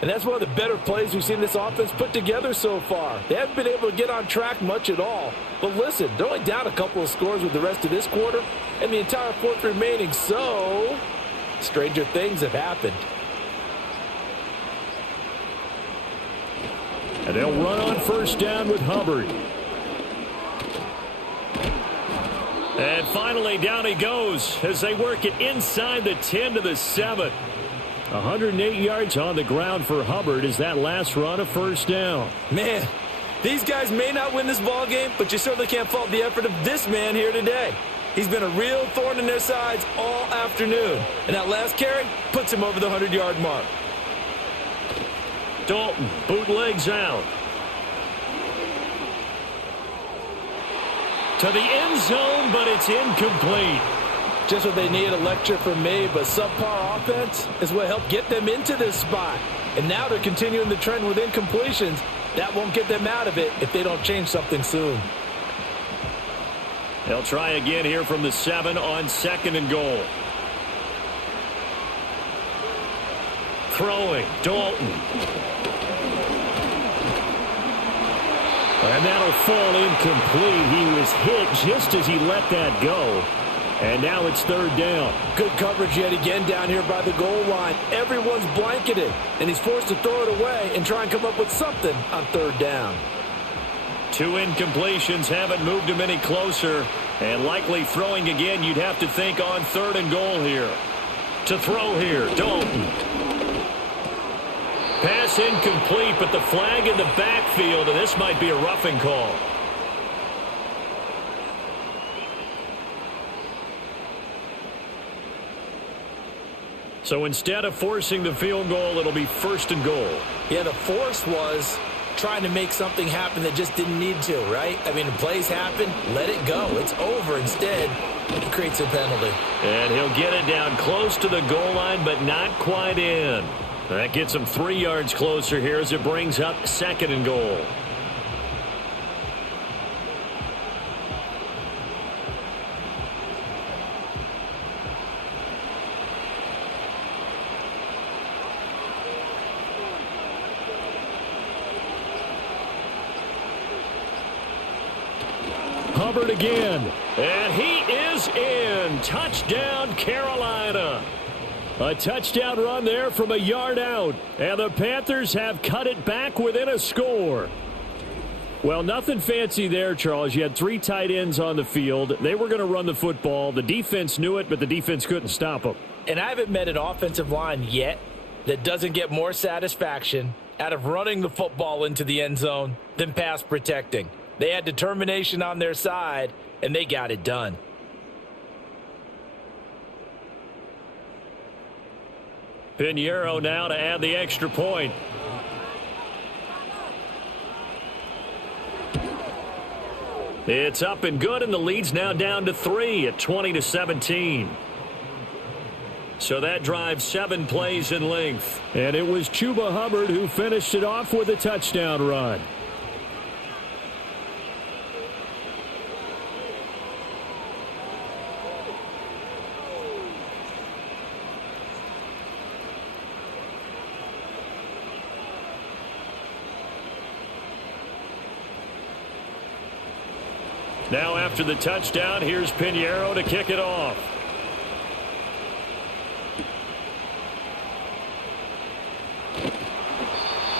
And that's one of the better plays we've seen this offense put together so far. They haven't been able to get on track much at all. But listen, they're only down a couple of scores with the rest of this quarter and the entire 4th remaining. So, stranger things have happened. And they'll run on 1st down with Hubbard. And finally, down he goes as they work it inside the 10 to the 7. 108 yards on the ground for Hubbard as that last run a 1st down. Man, these guys may not win this ball game, but you certainly can't fault the effort of this man here today. He's been a real thorn in their sides all afternoon. And that last carry puts him over the 100-yard mark. Dalton bootlegs out. To the end zone, but it's incomplete. Just what they need, a lecture from me, but subpar offense is what helped get them into this spot. And now they're continuing the trend with incompletions. That won't get them out of it if they don't change something soon. They'll try again here from the 7 on 2nd and goal. Throwing, Dalton. And that'll fall incomplete. He was hit just as he let that go. And now it's third down. Good coverage yet again down here by the goal line. Everyone's blanketed, and he's forced to throw it away and try and come up with something on third down. 2 incompletions haven't moved him any closer. And likely throwing again, you'd have to think on third and goal here. To throw here, Dalton. Pass incomplete, but the flag in the backfield, and this might be a roughing call. So instead of forcing the field goal, it'll be first and goal. Yeah, the force was trying to make something happen that just didn't need to, right? I mean, the plays happen, let it go. It's over. Instead, he creates a penalty. And he'll get it down close to the goal line, but not quite in. That gets him 3 yards closer here as it brings up second and goal. Hubbard again, and he is in. Touchdown, Carolina. A touchdown run there from a yard out, and the Panthers have cut it back within a score. Well, nothing fancy there, Charles. You had 3 tight ends on the field. They were going to run the football. The defense knew it, but the defense couldn't stop them. And I haven't met an offensive line yet that doesn't get more satisfaction out of running the football into the end zone than pass protecting. They had determination on their side, and they got it done. Pinheiro now to add the extra point. It's up and good, and the lead's now down to 3 at 20-17. So that drives 7 plays in length. And it was Chuba Hubbard who finished it off with a touchdown run. Now after the touchdown, here's Pinheiro to kick it off.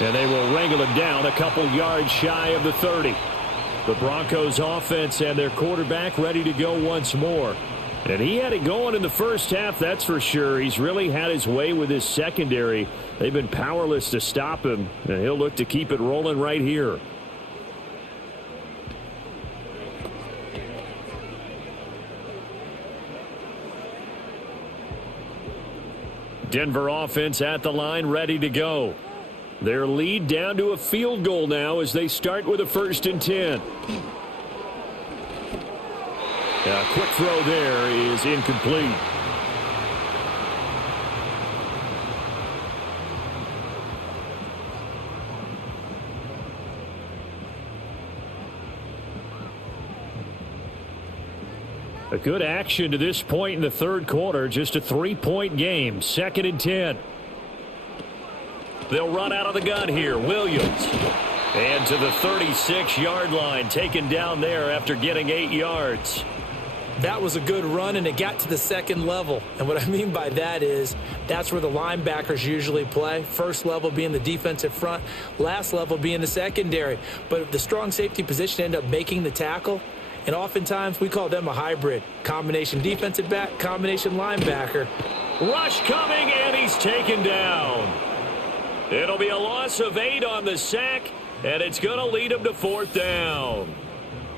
And they will wrangle him down a couple yards shy of the 30. The Broncos offense and their quarterback ready to go once more. And he had it going in the first half, that's for sure. He's really had his way with his secondary. They've been powerless to stop him, and he'll look to keep it rolling right here. Denver offense at the line, ready to go. Their lead down to a field goal now as they start with a 1st and 10. A quick throw there is incomplete. A good action to this point in the third quarter. Just a 3-point game. 2nd and 10. They'll run out of the gun here. Williams. And to the 36-yard line. Taken down there after getting 8 yards. That was a good run, and it got to the second level. And what I mean by that is that's where the linebackers usually play. First level being the defensive front. Last level being the secondary. But if the strong safety position ended up making the tackle, and oftentimes we call them a hybrid. Combination defensive back, combination linebacker. Rush coming, and he's taken down. It'll be a loss of 8 on the sack, and it's going to lead him to 4th down.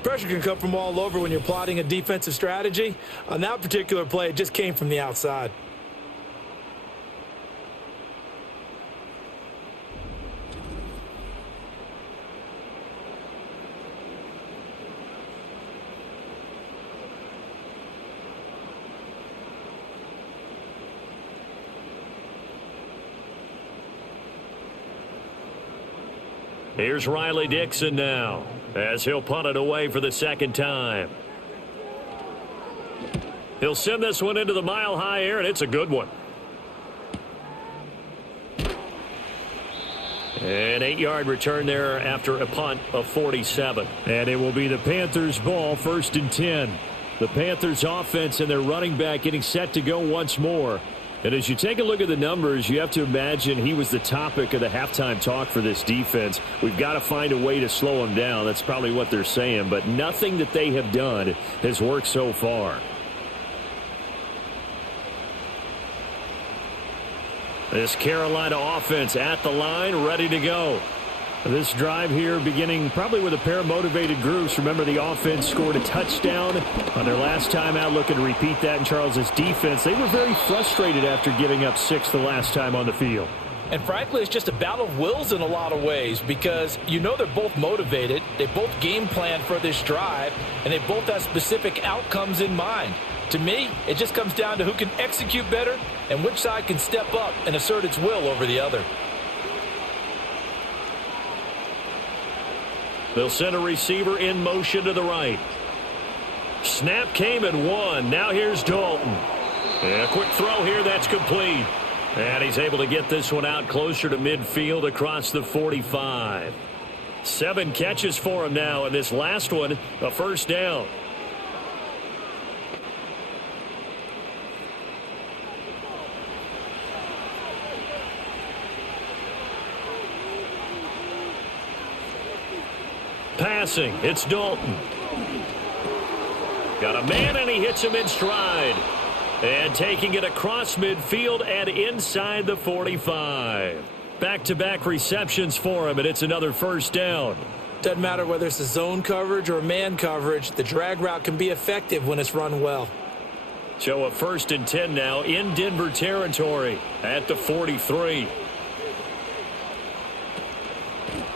Pressure can come from all over when you're plotting a defensive strategy. On that particular play, it just came from the outside. Here's Riley Dixon now as he'll punt it away for the 2nd time. He'll send this one into the mile-high air, and it's a good one. An 8-yard return there after a punt of 47. And it will be the Panthers' ball, 1st and 10. The Panthers offense and their running back getting set to go once more. And as you take a look at the numbers, you have to imagine he was the topic of the halftime talk for this defense. We've got to find a way to slow him down. That's probably what they're saying. But nothing that they have done has worked so far. This Carolina offense at the line, ready to go. This drive here beginning probably with a pair of motivated groups. Remember, the offense scored a touchdown on their last time out. Looking to repeat that in Charles's defense. They were very frustrated after giving up 6 the last time on the field. And frankly, it's just a battle of wills in a lot of ways because you know they're both motivated. They both game plan for this drive, and they both have specific outcomes in mind. To me, it just comes down to who can execute better and which side can step up and assert its will over the other. They'll send a receiver in motion to the right. Snap came at 1. Now here's Dalton. And a quick throw here. That's complete. And he's able to get this one out closer to midfield across the 45. 7 catches for him now. And this last one, a first down. Passing, it's Dalton. Got a man, and he hits him in stride. And taking it across midfield and inside the 45. Back-to-back receptions for him, and it's another first down. Doesn't matter whether it's a zone coverage or man coverage, the drag route can be effective when it's run well. So a 1st and 10 now in Denver territory at the 43.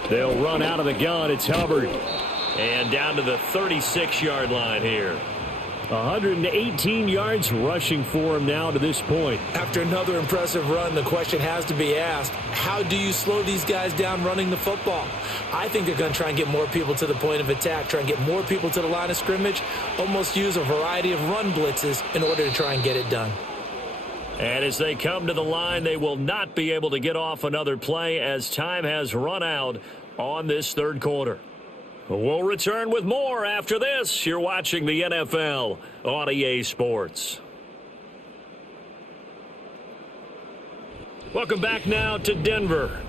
They'll run out of the gun. It's Hubbard. And down to the 36-yard line here. 118 yards rushing for him now to this point. After another impressive run, the question has to be asked, how do you slow these guys down running the football? I think they're going to try and get more people to the point of attack, try and get more people to the line of scrimmage, almost use a variety of run blitzes in order to try and get it done. And as they come to the line, they will not be able to get off another play as time has run out on this third quarter. We'll return with more after this. You're watching the NFL on EA Sports. Welcome back now to Denver.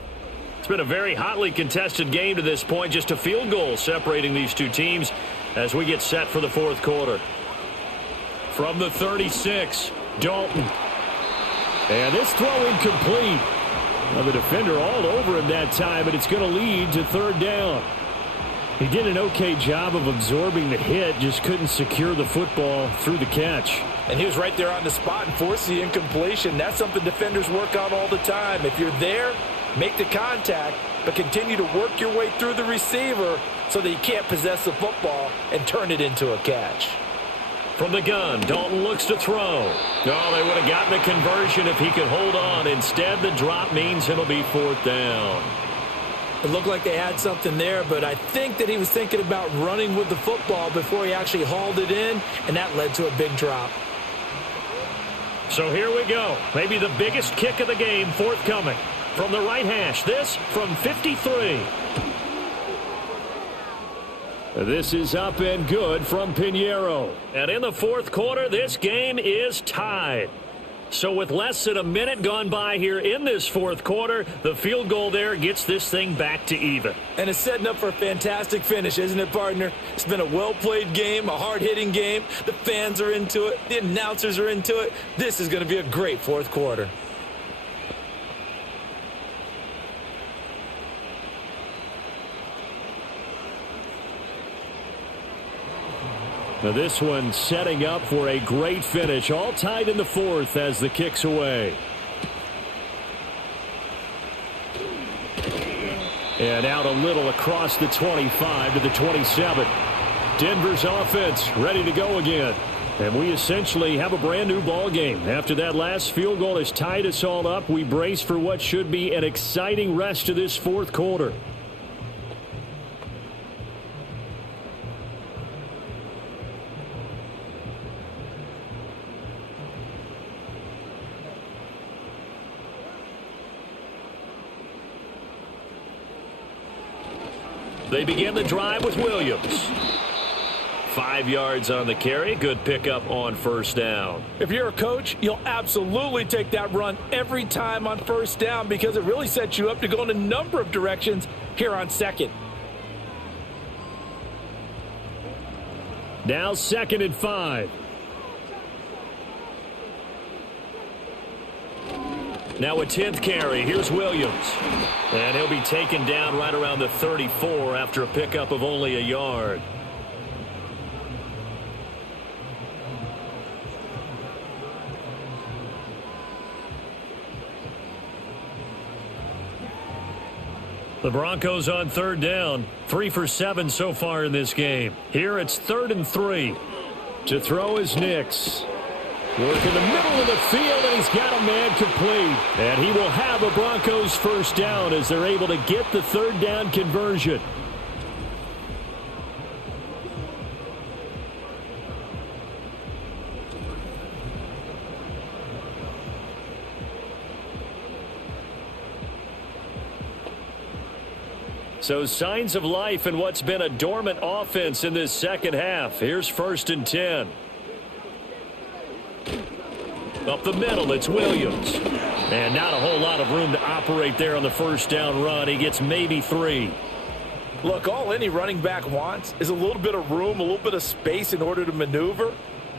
It's been a very hotly contested game to this point. Just a field goal separating these two teams as we get set for the fourth quarter. From the 36, Dalton. And this throw incomplete. Well, the defender all over him that time, and it's going to lead to third down. He did an okay job of absorbing the hit, just couldn't secure the football through the catch. And he was right there on the spot and forced the incompletion. That's something defenders work on all the time. If you're there, make the contact, but continue to work your way through the receiver so that you can't possess the football and turn it into a catch. From the gun, Dalton looks to throw. Oh, they would have gotten a conversion if he could hold on. Instead, the drop means it'll be fourth down. It looked like they had something there, but I think that he was thinking about running with the football before he actually hauled it in, and that led to a big drop. So here we go. Maybe the biggest kick of the game forthcoming. From the right hash, this from 53. This is up and good from Pinheiro. And in the fourth quarter, this game is tied. So with less than a minute gone by here in this fourth quarter, the field goal there gets this thing back to even. And it's setting up for a fantastic finish, isn't it, partner? It's been a well-played game, a hard-hitting game. The fans are into it. The announcers are into it. This is going to be a great fourth quarter. Now this one setting up for a great finish. All tied in the fourth as the kick's away. And out a little across the 25 to the 27. Denver's offense ready to go again. And we essentially have a brand new ball game. After that last field goal has tied us all up, we brace for what should be an exciting rest of this fourth quarter. They begin the drive with Williams. 5 yards on the carry. Good pickup on first down. If you're a coach, you'll absolutely take that run every time on first down because it really sets you up to go in a number of directions here on second. Now 2nd and 5. Now a 10th carry. Here's Williams. And he'll be taken down right around the 34 after a pickup of only a yard. The Broncos on 3rd down. 3 for 7 so far in this game. Here it's 3rd and 3. To throw is Nix. Work in the middle of the field, and he's got a man complete. And he will have a Broncos first down as they're able to get the 3rd down conversion. So signs of life in what's been a dormant offense in this second half. Here's 1st and 10. Up the middle, it's Williams. And not a whole lot of room to operate there on the first down run. He gets maybe 3. Look, all any running back wants is a little bit of room, a little bit of space in order to maneuver.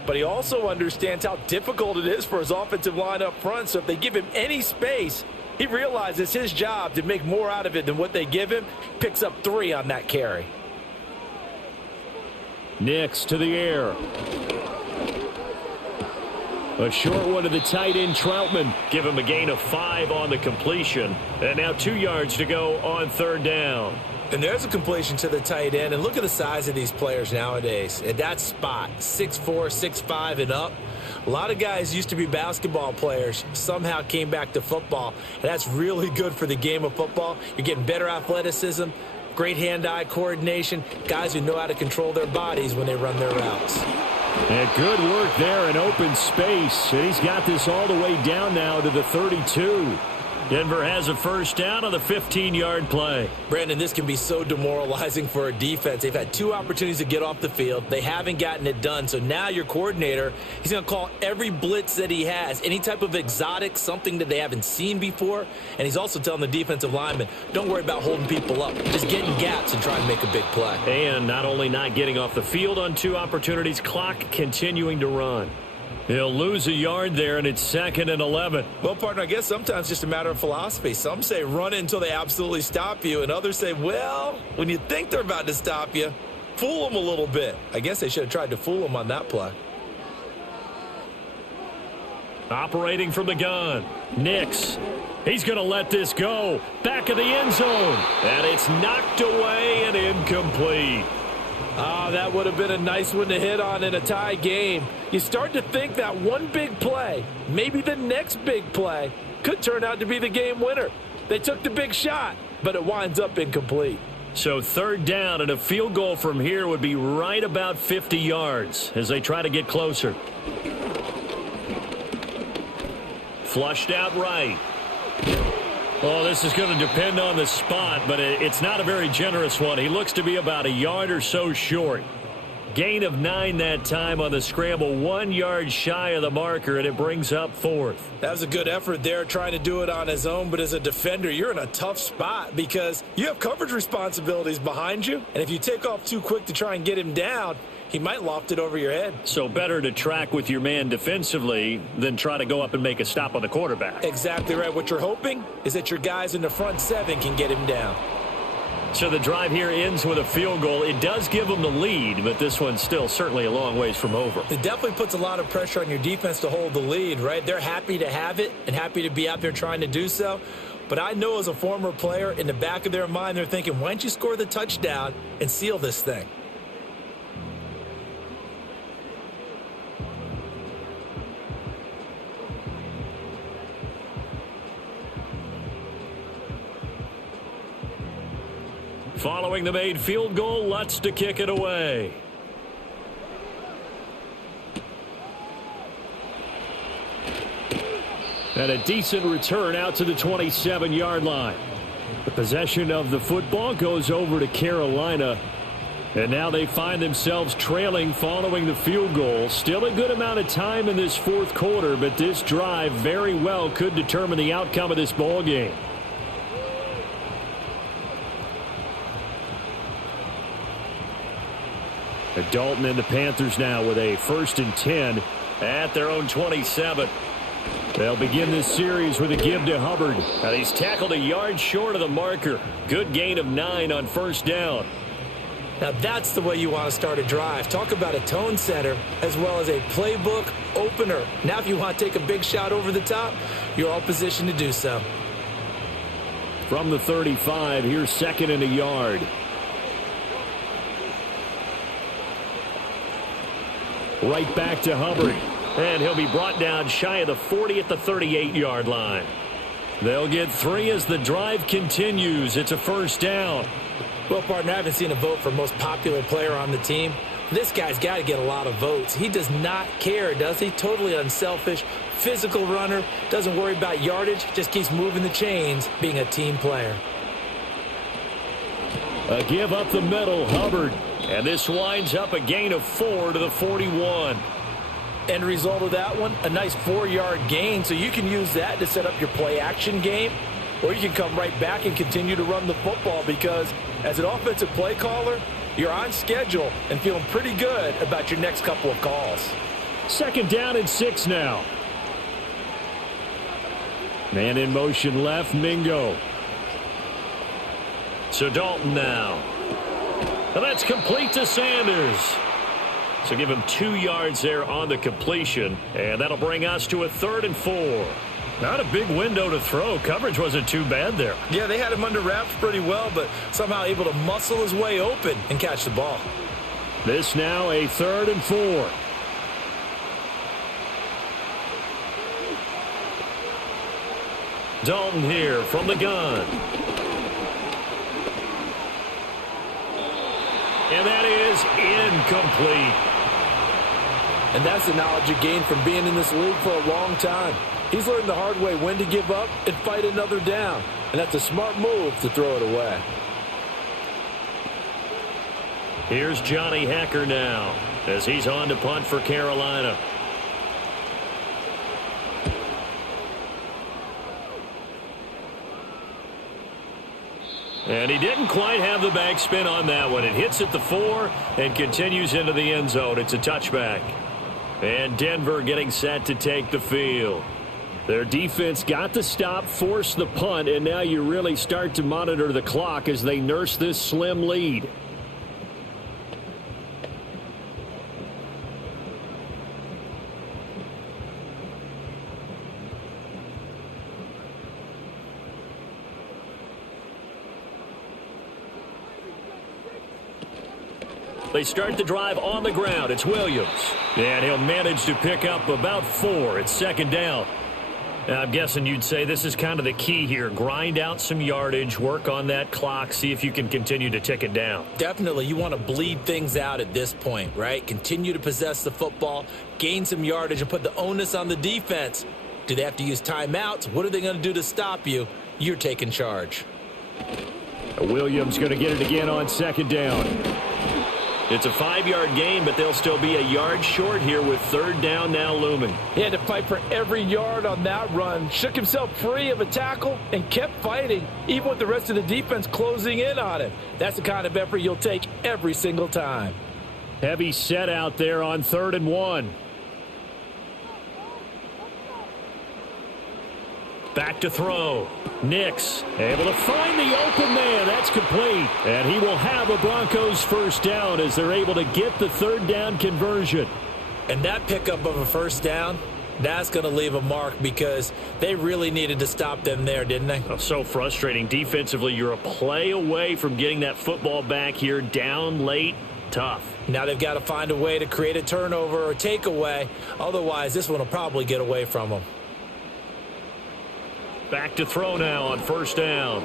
But he also understands how difficult it is for his offensive line up front. So if they give him any space, he realizes it's his job to make more out of it than what they give him. Picks up 3 on that carry. Nix to the air. A short one to the tight end, Troutman. Give him a gain of 5 on the completion. And now 2 yards to go on 3rd down. And there's a completion to the tight end. And look at the size of these players nowadays. At that spot, 6'4", 6'5", and up. A lot of guys used to be basketball players, somehow came back to football. And that's really good for the game of football. You're getting better athleticism, great hand-eye coordination, guys who know how to control their bodies when they run their routes. And good work there in open space. And he's got this all the way down now to the 32. Denver has a first down on the 15-yard play. Brandon, this can be so demoralizing for a defense. They've had 2 opportunities to get off the field. They haven't gotten it done. So now your coordinator, he's going to call every blitz that he has, any type of exotic, something that they haven't seen before. And he's also telling the defensive lineman, don't worry about holding people up. Just get in gaps and try to make a big play. And not only not getting off the field on 2 opportunities, clock continuing to run. He'll lose a yard there, and it's 2nd and 11. Well, partner, I guess sometimes it's just a matter of philosophy. Some say run it until they absolutely stop you, and others say, well, when you think they're about to stop you, fool them a little bit. I guess they should have tried to fool them on that play. Operating from the gun, Nix. He's going to let this go. Back of the end zone. And it's knocked away and incomplete. Oh, that would have been a nice one to hit on in a tie game. You start to think that one big play, maybe the next big play, could turn out to be the game winner. They took the big shot, but it winds up incomplete. So 3rd down, and a field goal from here would be right about 50 yards as they try to get closer. Flushed out right. Oh, this is going to depend on the spot, but it's not a very generous one. He looks to be about a yard or so short. Gain of 9 that time on the scramble, 1 yard shy of the marker, and it brings up 4th. That was a good effort there trying to do it on his own, but as a defender, you're in a tough spot because you have coverage responsibilities behind you, and if you take off too quick to try and get him down, he might loft it over your head. So better to track with your man defensively than try to go up and make a stop on the quarterback. Exactly right. What you're hoping is that your guys in the front 7 can get him down. So the drive here ends with a field goal. It does give them the lead, but this one's still certainly a long ways from over. It definitely puts a lot of pressure on your defense to hold the lead, right? They're happy to have it and happy to be out there trying to do so. But I know as a former player, in the back of their mind, they're thinking, why don't you score the touchdown and seal this thing? Following the made field goal, Lutz to kick it away. And a decent return out to the 27-yard line. The possession of the football goes over to Carolina. And now they find themselves trailing following the field goal. Still a good amount of time in this fourth quarter, but this drive very well could determine the outcome of this ball game. Dalton and the Panthers now with a 1st and 10 at their own 27. They'll begin this series with a give to Hubbard. Now he's tackled a yard short of the marker. Good gain of 9 on 1st down. Now that's the way you want to start a drive. Talk about a tone setter as well as a playbook opener. Now if you want to take a big shot over the top, you're all positioned to do so. From the 35, here's 2nd and a yard. Right back to Hubbard. And he'll be brought down shy of the 40 at the 38-yard line. They'll get 3 as the drive continues. It's a 1st down. Well, partner, I haven't seen a vote for most popular player on the team. This guy's got to get a lot of votes. He does not care, does he? Totally unselfish, physical runner, doesn't worry about yardage, just keeps moving the chains, being a team player. A give up the middle, Hubbard. And this winds up a gain of 4 to the 41. End result of that one, a nice 4-yard gain, so you can use that to set up your play-action game, or you can come right back and continue to run the football because as an offensive play caller, you're on schedule and feeling pretty good about your next couple of calls. 2nd down and 6 now. Man in motion left, Mingo. So Dalton now. And that's complete to Sanders. So give him 2 yards there on the completion. And that'll bring us to a 3rd and 4. Not a big window to throw. Coverage wasn't too bad there. Yeah, they had him under wraps pretty well, but somehow able to muscle his way open and catch the ball. This now a 3rd and 4. Dalton here from the gun. And that is incomplete. And that's the knowledge you gain from being in this league for a long time. He's learned the hard way when to give up and fight another down. And that's a smart move to throw it away. Here's Johnny Hacker now as he's on to punt for Carolina. And he didn't quite have the backspin on that one. It hits at the 4 and continues into the end zone. It's a touchback. And Denver getting set to take the field. Their defense got the stop, forced the punt, and now you really start to monitor the clock as they nurse this slim lead. They start the drive on the ground. It's Williams. And he'll manage to pick up about 4. It's 2nd down. Now, I'm guessing you'd say this is kind of the key here. Grind out some yardage, work on that clock, see if you can continue to tick it down. Definitely. You want to bleed things out at this point, right? Continue to possess the football, gain some yardage, and put the onus on the defense. Do they have to use timeouts? What are they going to do to stop you? You're taking charge. Williams going to get it again on 2nd down. It's a 5-yard gain, but they'll still be a yard short here with 3rd down now looming. He had to fight for every yard on that run. Shook himself free of a tackle and kept fighting, even with the rest of the defense closing in on him. That's the kind of effort you'll take every single time. Heavy set out there on 3rd and 1. Back to throw. Nix able to find the open man. That's complete. And he will have a Broncos 1st down as they're able to get the 3rd down conversion. And that pickup of a 1st down, that's going to leave a mark because they really needed to stop them there, didn't they? Oh, so frustrating. Defensively, you're a play away from getting that football back here. Down late. Tough. Now they've got to find a way to create a turnover or takeaway. Otherwise, this one will probably get away from them. Back to throw now on 1st down.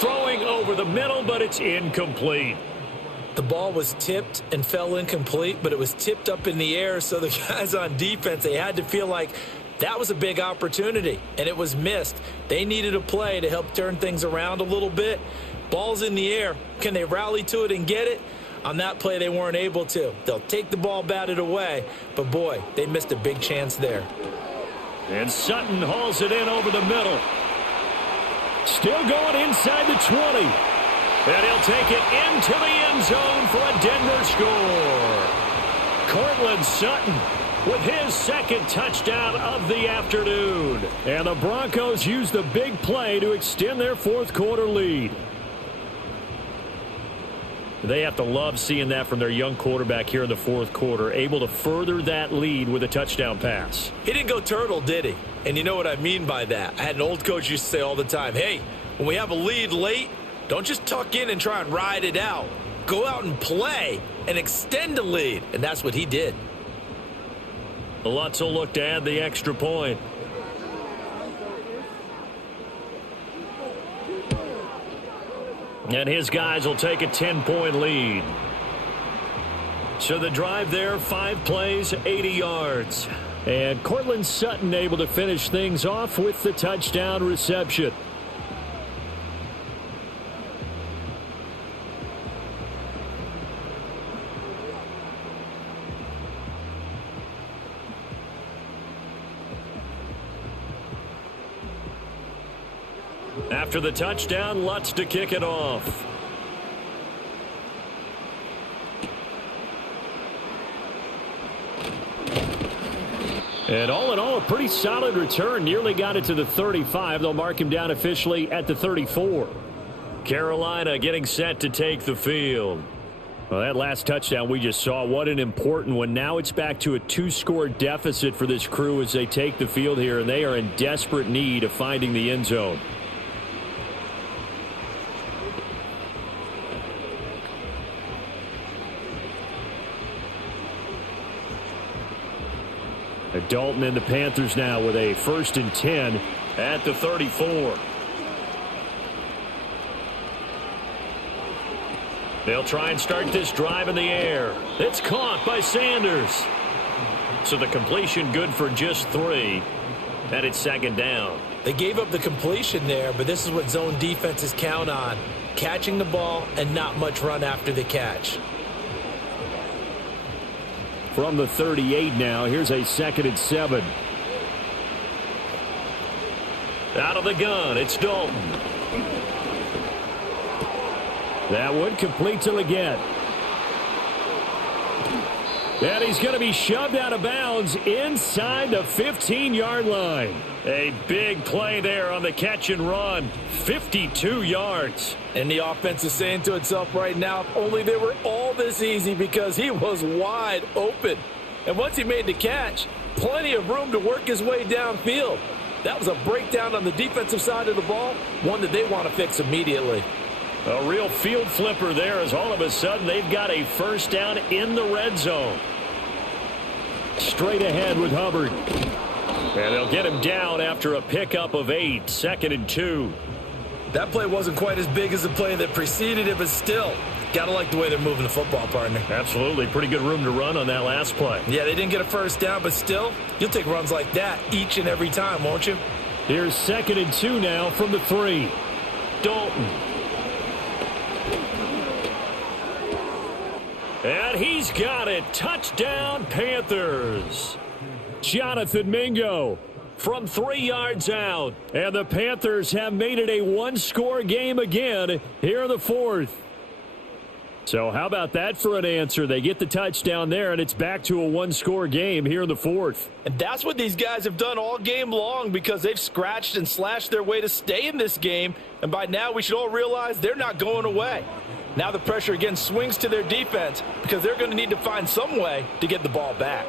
Throwing over the middle, but it's incomplete. The ball was tipped and fell incomplete, but it was tipped up in the air, so the guys on defense, they had to feel like that was a big opportunity, and it was missed. They needed a play to help turn things around a little bit. Ball's in the air. Can they rally to it and get it? On that play, they weren't able to. They'll take the ball batted away, but boy, they missed a big chance there. And Sutton hauls it in over the middle. Still going inside the 20. And he'll take it into the end zone for a Denver score. Cortland Sutton with his second touchdown of the afternoon. And the Broncos use the big play to extend their fourth quarter lead. They have to love seeing that from their young quarterback here in the fourth quarter, able to further that lead with a touchdown pass. He didn't go turtle, did he? And you know what I mean by that. I had an old coach used to say all the time, hey, when we have a lead late, don't just tuck in and try and ride it out. Go out and play and extend the lead. And that's what he did. Lutz will look to add the extra point. And his guys will take a 10-point lead. So the drive there, 5 plays, 80 yards. And Cortland Sutton able to finish things off with the touchdown reception. After the touchdown, Lutz to kick it off. And all in all, a pretty solid return. Nearly got it to the 35. They'll mark him down officially at the 34. Carolina getting set to take the field. Well, that last touchdown we just saw, what an important one. Now it's back to a 2-score deficit for this crew as they take the field here, and they are in desperate need of finding the end zone. Dalton and the Panthers now with a 1st and 10 at the 34. They'll try and start this drive in the air. It's caught by Sanders. So the completion good for just 3. And it's 2nd down. They gave up the completion there, but this is what zone defenses count on. Catching the ball and not much run after the catch. From the 38 now, here's a 2nd and 7. Out of the gun, it's Dalton. That one complete to Leggett. And he's going to be shoved out of bounds inside the 15-yard line. A big play there on the catch and run. 52 yards. And the offense is saying to itself right now, if only they were all this easy, because he was wide open. And once he made the catch, plenty of room to work his way downfield. That was a breakdown on the defensive side of the ball, one that they want to fix immediately. A real field flipper there as all of a sudden they've got a 1st down in the red zone. Straight ahead with Hubbard. And they'll get him down after a pickup of 8, 2nd and 2. That play wasn't quite as big as the play that preceded it, but still, got to like the way they're moving the football, partner. Absolutely. Pretty good room to run on that last play. Yeah, they didn't get a 1st down, but still, you'll take runs like that each and every time, won't you? Here's 2nd and 2 now from the 3. Dalton. And he's got it. Touchdown, Panthers. Jonathan Mingo from 3 yards out. And the Panthers have made it a 1-score game again here in the 4th. So how about that for an answer? They get the touchdown there, and it's back to a 1-score game here in the 4th. And that's what these guys have done all game long, because they've scratched and slashed their way to stay in this game. And by now we should all realize they're not going away. Now the pressure again swings to their defense, because they're going to need to find some way to get the ball back.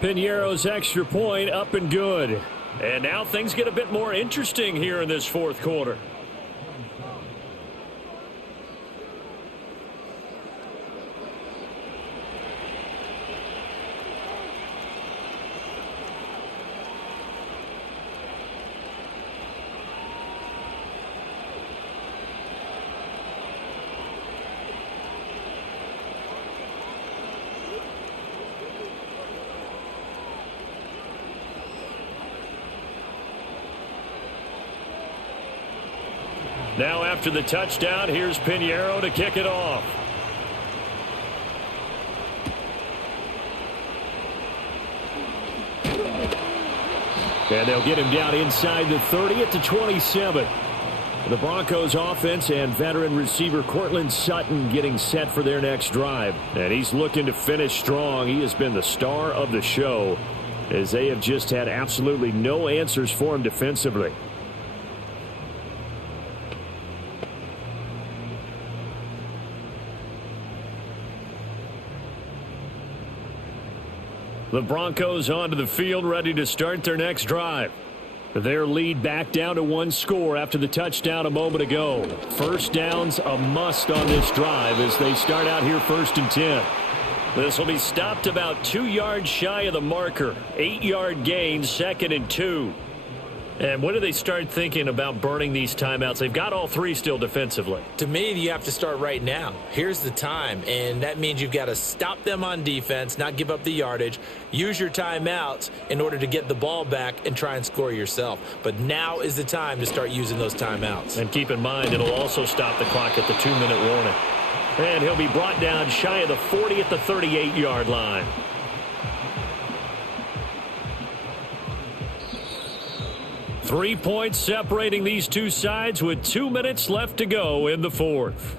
Piñeiro's extra point up and good. And now things get a bit more interesting here in this 4th quarter. Now after the touchdown, here's Pinheiro to kick it off. And they'll get him down inside the 30 at the 27. The Broncos offense and veteran receiver Cortland Sutton getting set for their next drive. And he's looking to finish strong. He has been the star of the show as they have just had absolutely no answers for him defensively. The Broncos onto the field, ready to start their next drive. Their lead back down to one score after the touchdown a moment ago. First down's a must on this drive as they start out here 1st and 10. This will be stopped about 2 yards shy of the marker. 8-yard gain, 2nd and 2. And when do they start thinking about burning these timeouts? They've got all 3 still defensively. To me, you have to start right now. Here's the time, and that means you've got to stop them on defense, not give up the yardage, use your timeouts in order to get the ball back and try and score yourself. But now is the time to start using those timeouts. And keep in mind, it'll also stop the clock at the 2-minute warning. And he'll be brought down shy of the 40 at the 38-yard line. Three points separating these two sides with 2 minutes left to go in the fourth.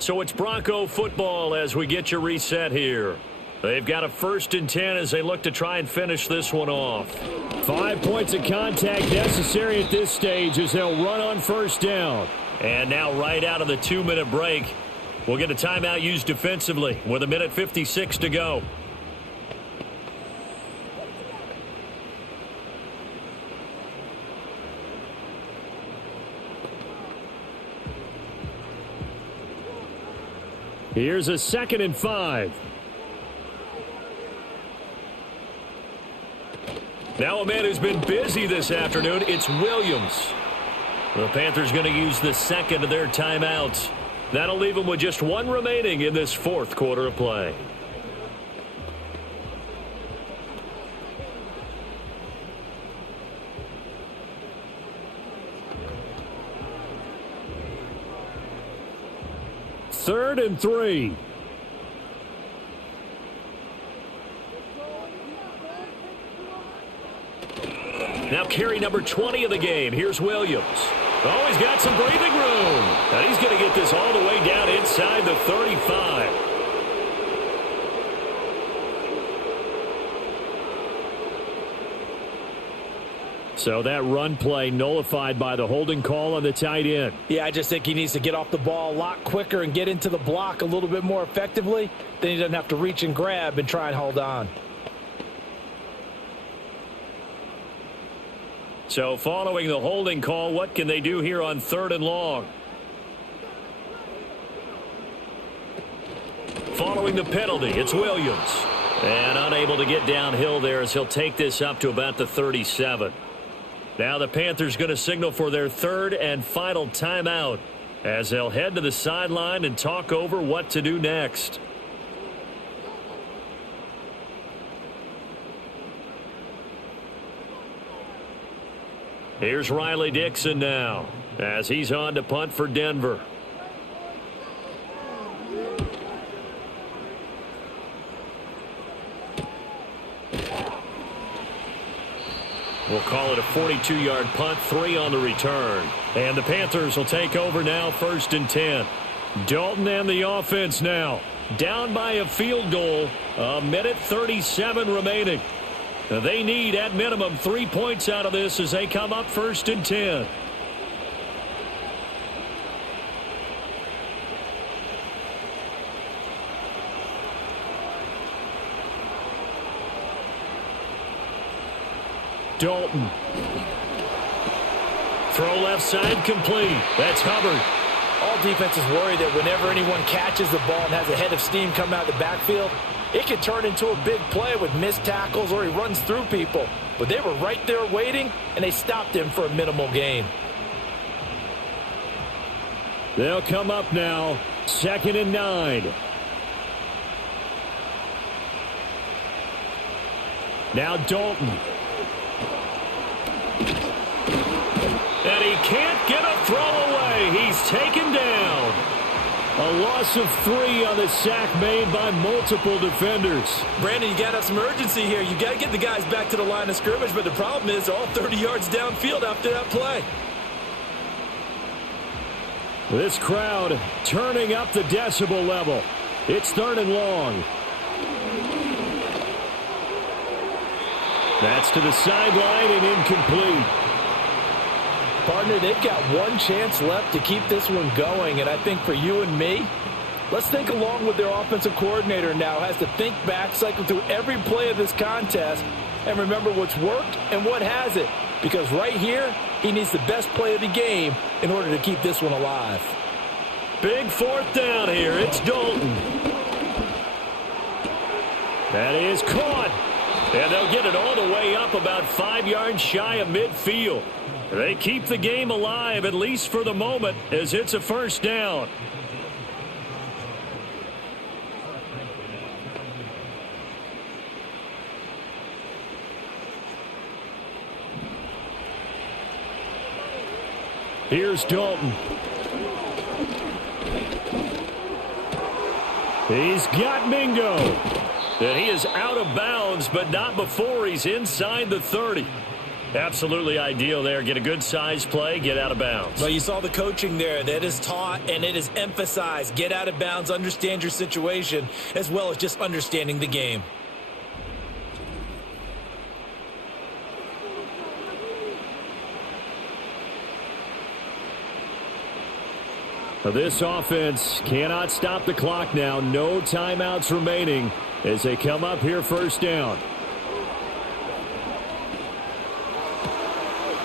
So it's Bronco football as we get your reset here. They've got a 1st and 10 as they look to try and finish this one off. 5 points of contact necessary at this stage as they'll run on 1st down. And now right out of the 2-minute break, we'll get a timeout used defensively with 1:56 to go. Here's a 2nd and 5. Now a man who's been busy this afternoon, it's Williams. The Panthers going to use the 2nd of their timeouts. That'll leave them with just 1 remaining in this 4th quarter of play. Third and 3. Now carry number 20 of the game. Here's Williams. Oh, he's got some breathing room. And he's going to get this all the way down inside the 35. So that run play nullified by the holding call on the tight end. Yeah, I just think he needs to get off the ball a lot quicker and get into the block a little bit more effectively. Then he doesn't have to reach and grab and try and hold on. So following the holding call, what can they do here on 3rd and long? Following the penalty, it's Williams. And unable to get downhill there as he'll take this up to about the 37. Now the Panthers going to signal for their 3rd and final timeout as they'll head to the sideline and talk over what to do next. Here's Riley Dixon now as he's on to punt for Denver. We'll call it a 42-yard punt, 3 on the return. And the Panthers will take over now, 1st and 10. Dalton and the offense now. Down by a field goal, 1:37 remaining. They need, at minimum, 3 points out of this as they come up 1st and 10. Dalton. Throw left side complete. That's Hubbard. All defenses worry that whenever anyone catches the ball and has a head of steam come out of the backfield, it can turn into a big play with missed tackles or he runs through people. But they were right there waiting, and they stopped him for a minimal gain. They'll come up now, 2nd and 9. Now Dalton. And he can't get a taken down. A loss of 3 on the sack made by multiple defenders. Brandon, you got to have some urgency here. You got to get the guys back to the line of scrimmage, but the problem is all 30 yards downfield after that play. This crowd turning up the decibel level. It's 3rd and long. That's to the sideline and incomplete. Partner, they've got one chance left to keep this one going, and I think for you and me, let's think along with their offensive coordinator now. Has to think back, cycle through every play of this contest, and remember what's worked and what hasn't. Because right here, he needs the best play of the game in order to keep this one alive. Big 4th down here. It's Dalton. That is caught. And they'll get it all the way up about 5 yards shy of midfield. They keep the game alive, at least for the moment, as it's a 1st down. Here's Dalton. He's got Mingo. And he is out of bounds, but not before he's inside the 30. Absolutely ideal there. Get a good size play, get out of bounds. Well, you saw the coaching there. That is taught and it is emphasized. Get out of bounds, understand your situation, as well as just understanding the game. This offense cannot stop the clock now. No timeouts remaining as they come up here 1st down.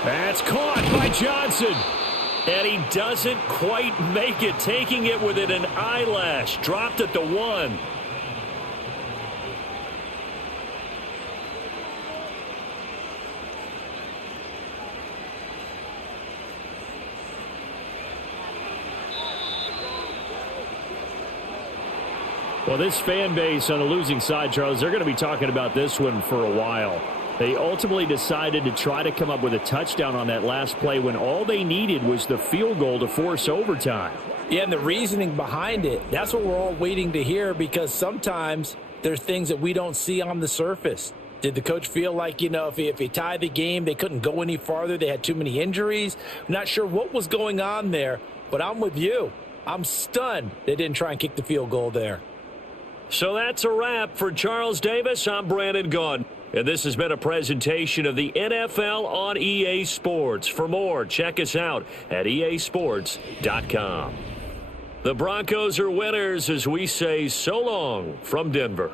That's caught by Johnson. And he doesn't quite make it, taking it within an eyelash. Dropped at the 1. Well, this fan base on the losing side, Charles, they're going to be talking about this one for a while. They ultimately decided to try to come up with a touchdown on that last play when all they needed was the field goal to force overtime. Yeah, and the reasoning behind it, that's what we're all waiting to hear, because sometimes there's things that we don't see on the surface. Did the coach feel like, if he tied the game, they couldn't go any farther, they had too many injuries? I'm not sure what was going on there, but I'm with you. I'm stunned they didn't try and kick the field goal there. So that's a wrap for Charles Davis. I'm Brandon Gaudin. And this has been a presentation of the NFL on EA Sports. For more, check us out at easports.com. The Broncos are winners as we say so long from Denver.